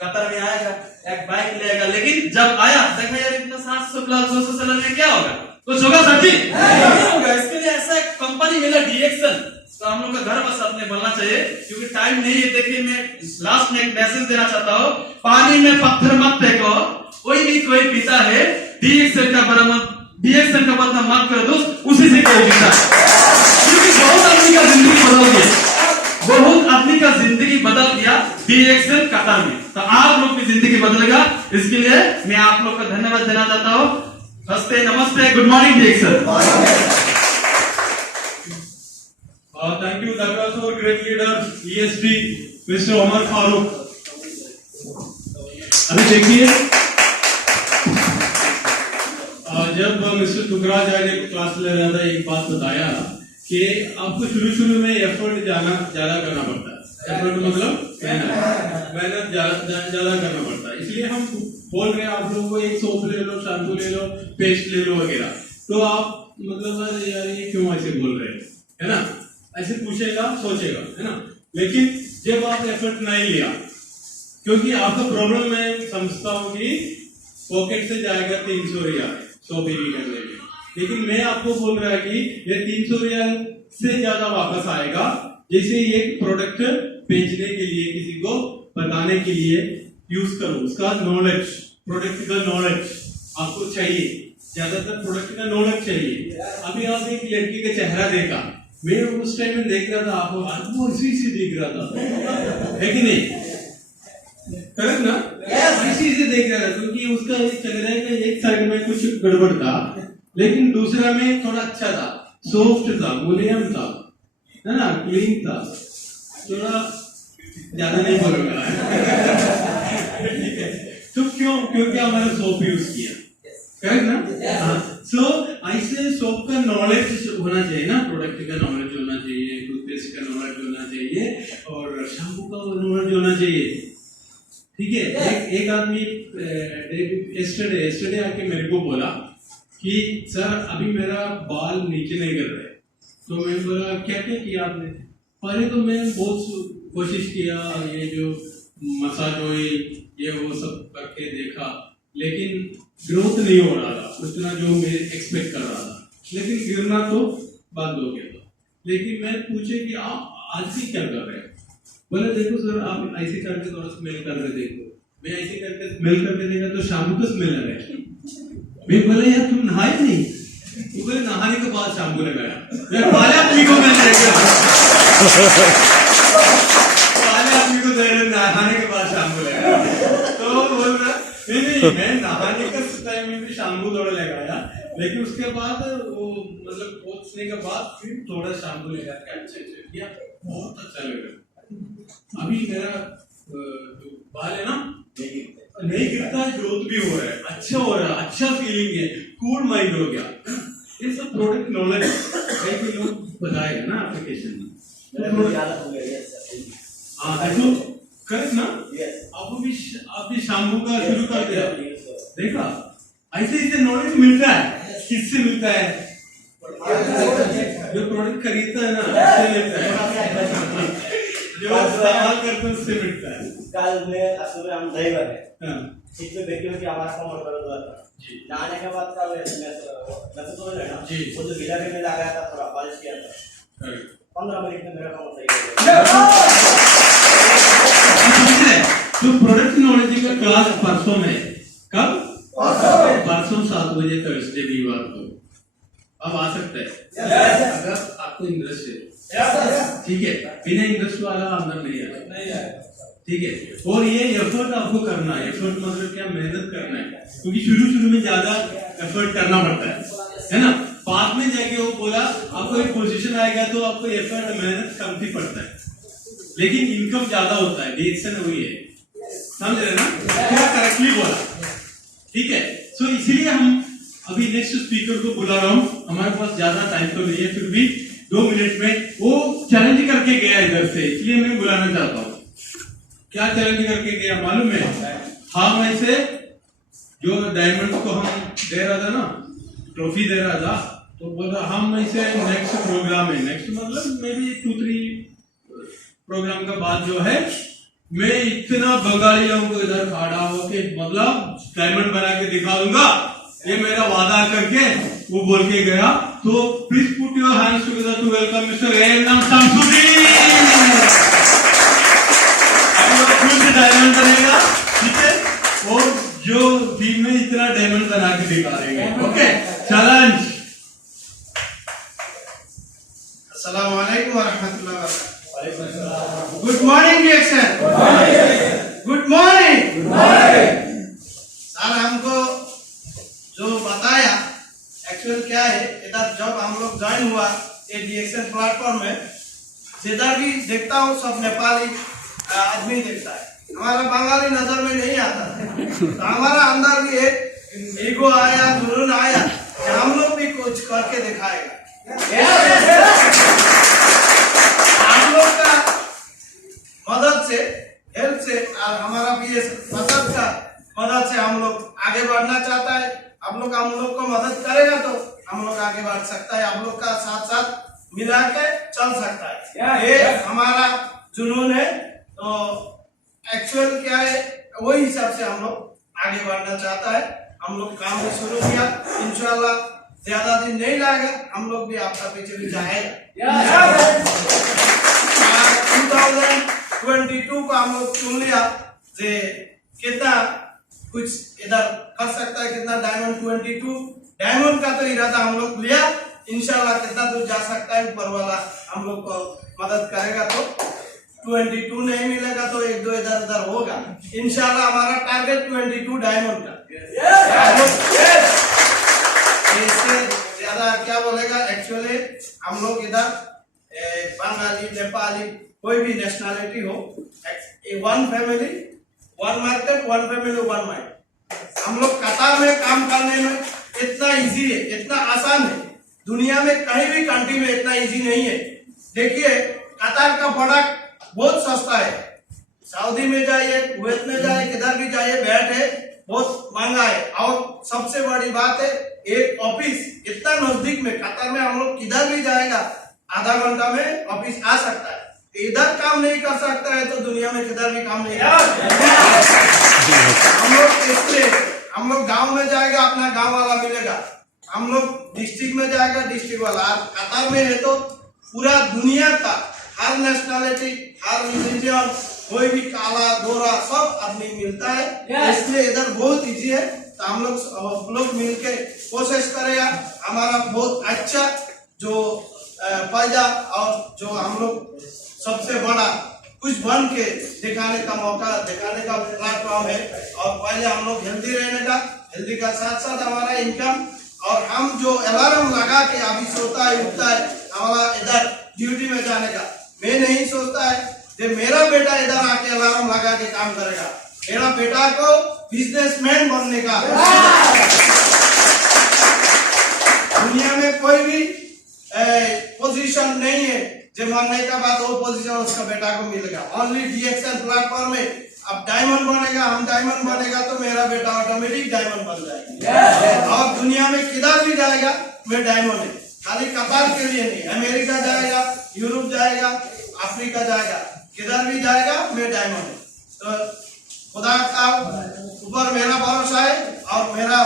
कतर में आएगा एक बाइक लेगा, लेकिन जब आया देखा यार इतना 700 प्लस 200 साल में क्या होगा, कुछ होगा सर जी? नहीं होगा। इसके लिए ऐसा एक कंपनी मिला डीएक्सन, तो हम लोग का घर बस अपने बोलना चाहिए, क्योंकि टाइम नहीं है। देखिए मैं लास्ट में एक मैसेज देना चाहता हूँ, पानी में पत्थर मत फेंको, कोई भी कोई पीता है, डीएक्सन का बदनाम मत करो दोस्त, उसी से कोई पीता है। क्योंकि बहुत आदमी का जिंदगी बदल गया, बहुत आदमी का जिंदगी बदल गया डीएक्सन कतर में, तो आप लोग की जिंदगी बदलेगा। इसके लिए मैं आप लोग का धन्यवाद देना चाहता हूँ। हंसते नमस्ते, गुड मॉर्निंग डीएक्सन। Thank you. That was our great leader, ESD, Mr. Omar Farooq. अभी देखिए, जब मिस्टर तुगराज ने क्लास ले रहा था, एक बात बताया कि आपको शुरू में एफर्ट ज्यादा करना पड़ता है। एफर्ट मतलब मेहनत ज्यादा करना पड़ता है। इसलिए हम बोल रहे हैं आप लोगों को, एक सोप ले लो, शैम्पू ले लो, पेस्ट ले लो वगैरह। तो आप मतलब यार ये क्यों ऐसे बोल रहे हैं, है ना, ऐसे पूछेगा, सोचेगा, है ना। लेकिन जब आप एफर्ट नहीं लिया, क्योंकि आपका प्रॉब्लम मैं समझता हूँ कि पॉकेट से जाएगा 300 रियाल 100 बीवी करने में, लेकिन मैं आपको बोल रहा है कि ये 300 रियाल से ज्यादा वापस आएगा। जैसे ये प्रोडक्ट बेचने के लिए, किसी को बताने के लिए यूज करो, उसका नॉलेज, प्रोडक्ट का नॉलेज आपको चाहिए, ज्यादातर प्रोडक्ट का नॉलेज चाहिए। अभी आप एक लड़की का चेहरा देखा, मैं उस टाइम में देख रहा था, आपको इसी से देख रहा था, है कि नहीं, करेक्ट ना? इसी से देख रहा था, क्योंकि उसका एक चेहरे का एक साइड में कुछ गड़बड़ था, लेकिन दूसरा में थोड़ा अच्छा था, सॉफ्ट था, मुलायम था, है ना, क्लीन था, थोड़ा ज्यादा नहीं बोलूंगा। ठीक है, तो क्योंकि हमारा सोप यूज किया, करेक्ट ना? हाँ, सो ऐसे सोप का नॉलेज होना चाहिए ना, प्रोडक्ट का नॉलेज होना चाहिए, टूथपेस्ट का नॉलेज होना चाहिए, और शैम्पू का नॉलेज होना चाहिए। ठीक है, एक आदमी yesterday आके मेरे को बोला कि सर अभी मेरा बाल नीचे नहीं गिर रहे। तो मैंने बोला क्या किया आपने? पहले तो मैं बहुत कोशिश किया, ये जो मसाज ऑयल ये वो सब करके देखा, लेकिन ग्रोथ नहीं हो रहा था उतना जो मैं एक्सपेक्ट कर रहा था, लेकिन गिरना तो बंद हो गया था। लेकिन मैं पूछे कि आप आज भी क्या कर रहे हैं? बोले देखो सर, आप ऐसे करके थोड़ा स्मेल करके देखो। मैं ऐसे करके स्मेल करके देखा तो शैम्पू का स्मेल आ रहा। मैं बोले यार तुम नहाए नहीं? तो बोले नहाने के बाद शैम्पू लगाया। मैं पहले आदमी को मैंने नहाने के बाद शैम्पू लगाया। तो बोल रहा नहीं मैं नहाने के टाइम में भी शैम्पू थोड़ा लगाया, लेकिन उसके बाद वो मतलब पोंछने के बाद फिर थोड़ा शैम्पू लगा के अच्छे किया, बहुत अच्छा लग रहा। अभी मेरा बाल है ना नहीं गिरता है, ग्रोथ भी हो रहा है, अच्छा हो रहा है, अच्छा फीलिंग है, कूल माइंड हो गया। ये सब प्रोडक्ट नॉलेज कई भी लोग बताएगा ना एप्लीकेशन में। हाँ देखो करेक्ट ना, आप भी शैम्पू का शुरू कर दिया, देखा ऐसे नॉलेज मिलता है। किससे मिलता है? जो प्रोडक्ट खरीदता है ना उससे मिलता है, जो इस्तेमाल करते हैं उससे मिलता है। कल में सुबह हम दही बने, इसमें बेटियों की आवाज का मोड़ हुआ था। नहाने के बाद कल मैं तो ना वो जो गिला में लगाया था, थोड़ा पॉलिश किया था, 15 मिनट में मेरा काम सही हो गया। तो प्रोडक्ट नॉलेज का क्लास परसों में, कब? परसों 7 बजे थर्सडे वीकवार को अब आ सकते हैं अगर आपको इंटरेस्ट है। ठीक है, बिना इंटरेस्ट वाला अंदर नहीं आएगा। ठीक है, और ये एफर्ट आपको करना है। एफर्ट मतलब क्या? मेहनत करना है, क्योंकि शुरू में ज्यादा एफर्ट करना पड़ता है ना। बाद में जाके वो बोला आपको एक पोजीशन आएगा तो आपको एफर्ट मेहनत कम ही पड़ता है, लेकिन इनकम ज्यादा होता है। डिएक्शन वही है, समझ रहे ना? क्या करेक्टली बोला। ठीक है, सो इसीलिए हम अभी नेक्स्ट स्पीकर को बुला रहा हूँ। हमारे पास ज्यादा टाइम तो नहीं है, फिर भी 2 मिनट में वो चैलेंज करके गया इधर से, इसलिए मैं बुलाना चाहता हूँ। क्या चैलेंज करके गया मालूम है? हम ऐसे जो डायमंड को हम दे रहा था ना, ट्रॉफी दे रहा था, तो बोल रहा हम ऐसे नेक्स्ट प्रोग्राम है, नेक्स्ट मतलब मे बी 2-3 प्रोग्राम का बाद जो है मैं इतना बंगालियों को इधर खड़ा होके मतलब डायमंड बना के दिखा दूंगा, ये मेरा वादा करके वो बोल के गया। तो please put your hands together to welcome mister A N M Shamsuddin. खुद डायमंड बनेगा, ठीक है, और जो टीम में इतना डायमंड बना के दिखा देंगे। Okay, challenge. अस्सलाम वालेकुम व रहमतुल्लाहि व बरकातहू। Good morning reaction. Good morning. Sir हमको जो बताया एक्चुअल क्या है, इधर जब हम लोग ज्वाइन हुआ ये रिएक्शन प्लेटफॉर्म में, जिधर भी देखता हूँ सब नेपाली आदमी देखता है, हमारा बंगाली नजर में नहीं आता। तो हमारा अंदर भी एक ईगो आया, जुनून आया कि हम लोग भी कुछ करके दिखाएगा। हम लोग का मदद से, हेल्प से और हमारा भी ये मदद का मदद से हम लोग आगे बढ़ना चाहता है। हम लोग को मदद करेगा तो हम लोग आगे बढ़ सकता है, हम लोग का साथ साथ मिला के चल सकता है। ये हमारा जुनून है। तो एक्चुअल क्या है वही हिसाब से हम लोग आगे बढ़ना चाहता है। हम लोग काम भी शुरू किया, इंशाल्लाह ज्यादा दिन नहीं लगेगा, हम लोग भी आपका पीछे भी जाएगा। 2022 को हम लोग चुन लिया जे कितना कुछ इधर कर सकता है, कितना डायमंड 22 डायमंड का तो इरादा हम लोग लिया। इंशाल्लाह कितना दूर जा सकता है ऊपर वाला हम लोग को मदद करेगा। तो 22 नहीं मिलेगा तो 1-2 इधर उधर होगा। इंशाल्लाह हमारा टारगेट 22 डायमंड का। इससे ज्यादा क्या बोलेगा, एक्चुअली हम लोग इधर बंगाली, नेपाली, कोई भी नेशनलिटी हो, one family, one market, one family, one mind. हम लोग कतार में काम करने में इतना इजी है, इतना आसान है, दुनिया में कहीं भी कंट्री में इतना इजी नहीं है। देखिए कतार का प्रोडक्ट बहुत सस्ता है, सऊदी में जाइए, कुवैत में जाइए, किधर भी जाइए, बैट है बहुत महंगा है। और सबसे बड़ी बात है एक ऑफिस इतना नजदीक में, कतार में हम लोग किधर भी जाएगा आधा घंटा में ऑफिस आ सकता है। इधर काम नहीं कर सकता है तो दुनिया में किधर भी काम नहीं कर सकता। हम लोग गांव में जाएगा अपना गांव वाला मिलेगा, हम लोग डिस्ट्रिक्ट में जाएगा डिस्ट्रिक्ट वाला। कतार में है तो पूरा दुनिया का हर नेशनलिटी, हर रिलीजन, कोई भी काला गोरा सब आदमी मिलता है। इसलिए इधर बहुत इजी है। तो हम लोग मिलके कोशिश करेगा हमारा बहुत अच्छा जो फायदा और जो हम लोग सबसे बड़ा कुछ बन के दिखाने का मौका, दिखाने का प्लेटफॉर्म है। और पहले हम लोग हेल्दी रहने का, हेल्दी का साथ साथ हमारा इनकम, और हम जो अलार्म लगा के अभी सोता है उठता है हमारा इधर ड्यूटी में जाने का, मैं नहीं सोचता है कि मेरा बेटा इधर आके अलार्म लगा के काम करेगा। मेरा बेटा को बिजनेसमैन बनने का। दुनिया में कोई भी पोजीशन नहीं है जो मांगने का बाद वो पोजीशन उसका बेटा को मिलेगा। ओनली डीएक्सएल प्लेटफॉर्म में अब डायमंड बनेगा, हम डायमंड बनेगा तो मेरा बेटा ऑटोमेटिक डायमंड बन जाएगा। और दुनिया में किधर भी जाएगा मैं डायमंड है। खाली कतार के लिए नहीं, अमेरिका जाएगा, यूरोप जाएगा, अफ्रीका जाएगा, किधर भी जाएगा मैं डायमंड है। तो खुदा का ऊपर मेरा भरोसा है और मेरा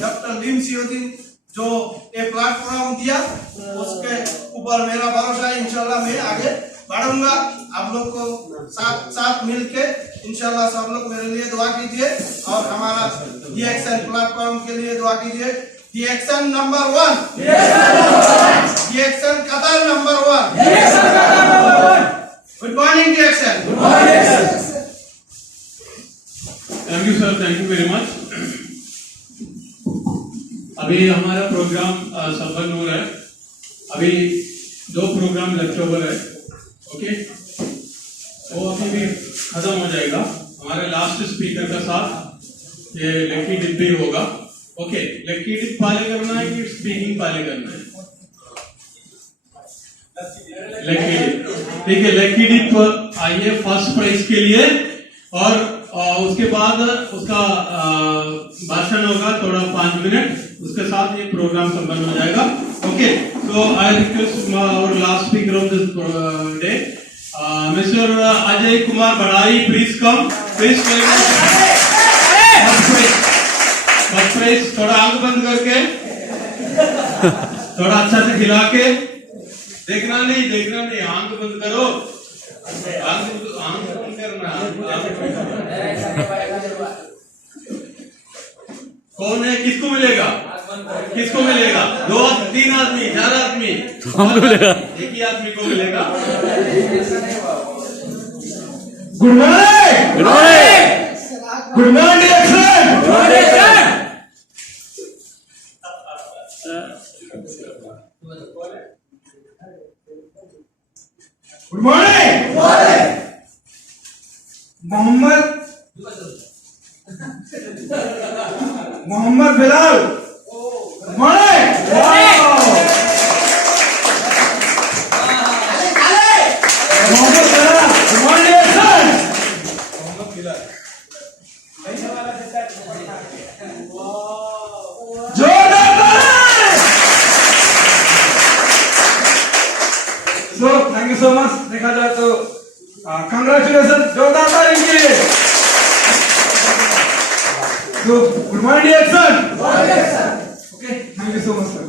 डॉक्टर लीम सियोदीन जो ये प्लेटफॉर्म दिया उसके ऊपर मेरा भरोसा है। इंशाल्लाह मैं आगे बढ़ूंगा। आप लोग को साथ मिलके इंशाल्लाह सब लोग मेरे लिए दुआ कीजिए और हमारा डीएक्सएल प्लेटफॉर्म के लिए दुआ कीजिए। डीएक्सएल नंबर 1, डीएक्सएल कतार number 1। Good morning DXL. Thank you sir, thank you very much. अभी हमारा प्रोग्राम संपन्न हो रहा है। अभी 2 प्रोग्राम लेफ्ट ओवर है, ओके, वो अभी भी खत्म हो जाएगा। हमारे लास्ट स्पीकर का साथ ये लकी डिप भी होगा। ओके, लकी डिप पहले करना है कि स्पीकिंग पहले करना है? लकी डीप, ठीक है। लकी डीप आइए फर्स्ट प्राइज के लिए, और उसके बाद उसका भाषण होगा थोड़ा 5 मिनट, उसके साथ ये प्रोग्राम संपन्न हो जाएगा। Okay, so I request our last speaker of this day, mister Ajay Kumar Badai, please come, please. First prize, थोड़ा आंख बंद करके, थोड़ा अच्छा से खिला के, देखना नहीं, आंख बंद करो, आंख बंद करना। कौन है, किसको मिलेगा? 2 3 आदमी, 4 आदमी, हमको मिलेगा, एक ही आदमी को मिलेगा। Good morning, good morning action, good morning. Mohammad Bilal, good morning. Mohammad Bilal, good morning action. जोरदार ताली। So thank you so much. देखा जाए तो कंग्रेचुलेशन, जोरदार ताली के लिए। So, good morning, dear son. Okay, thank you so much, sir.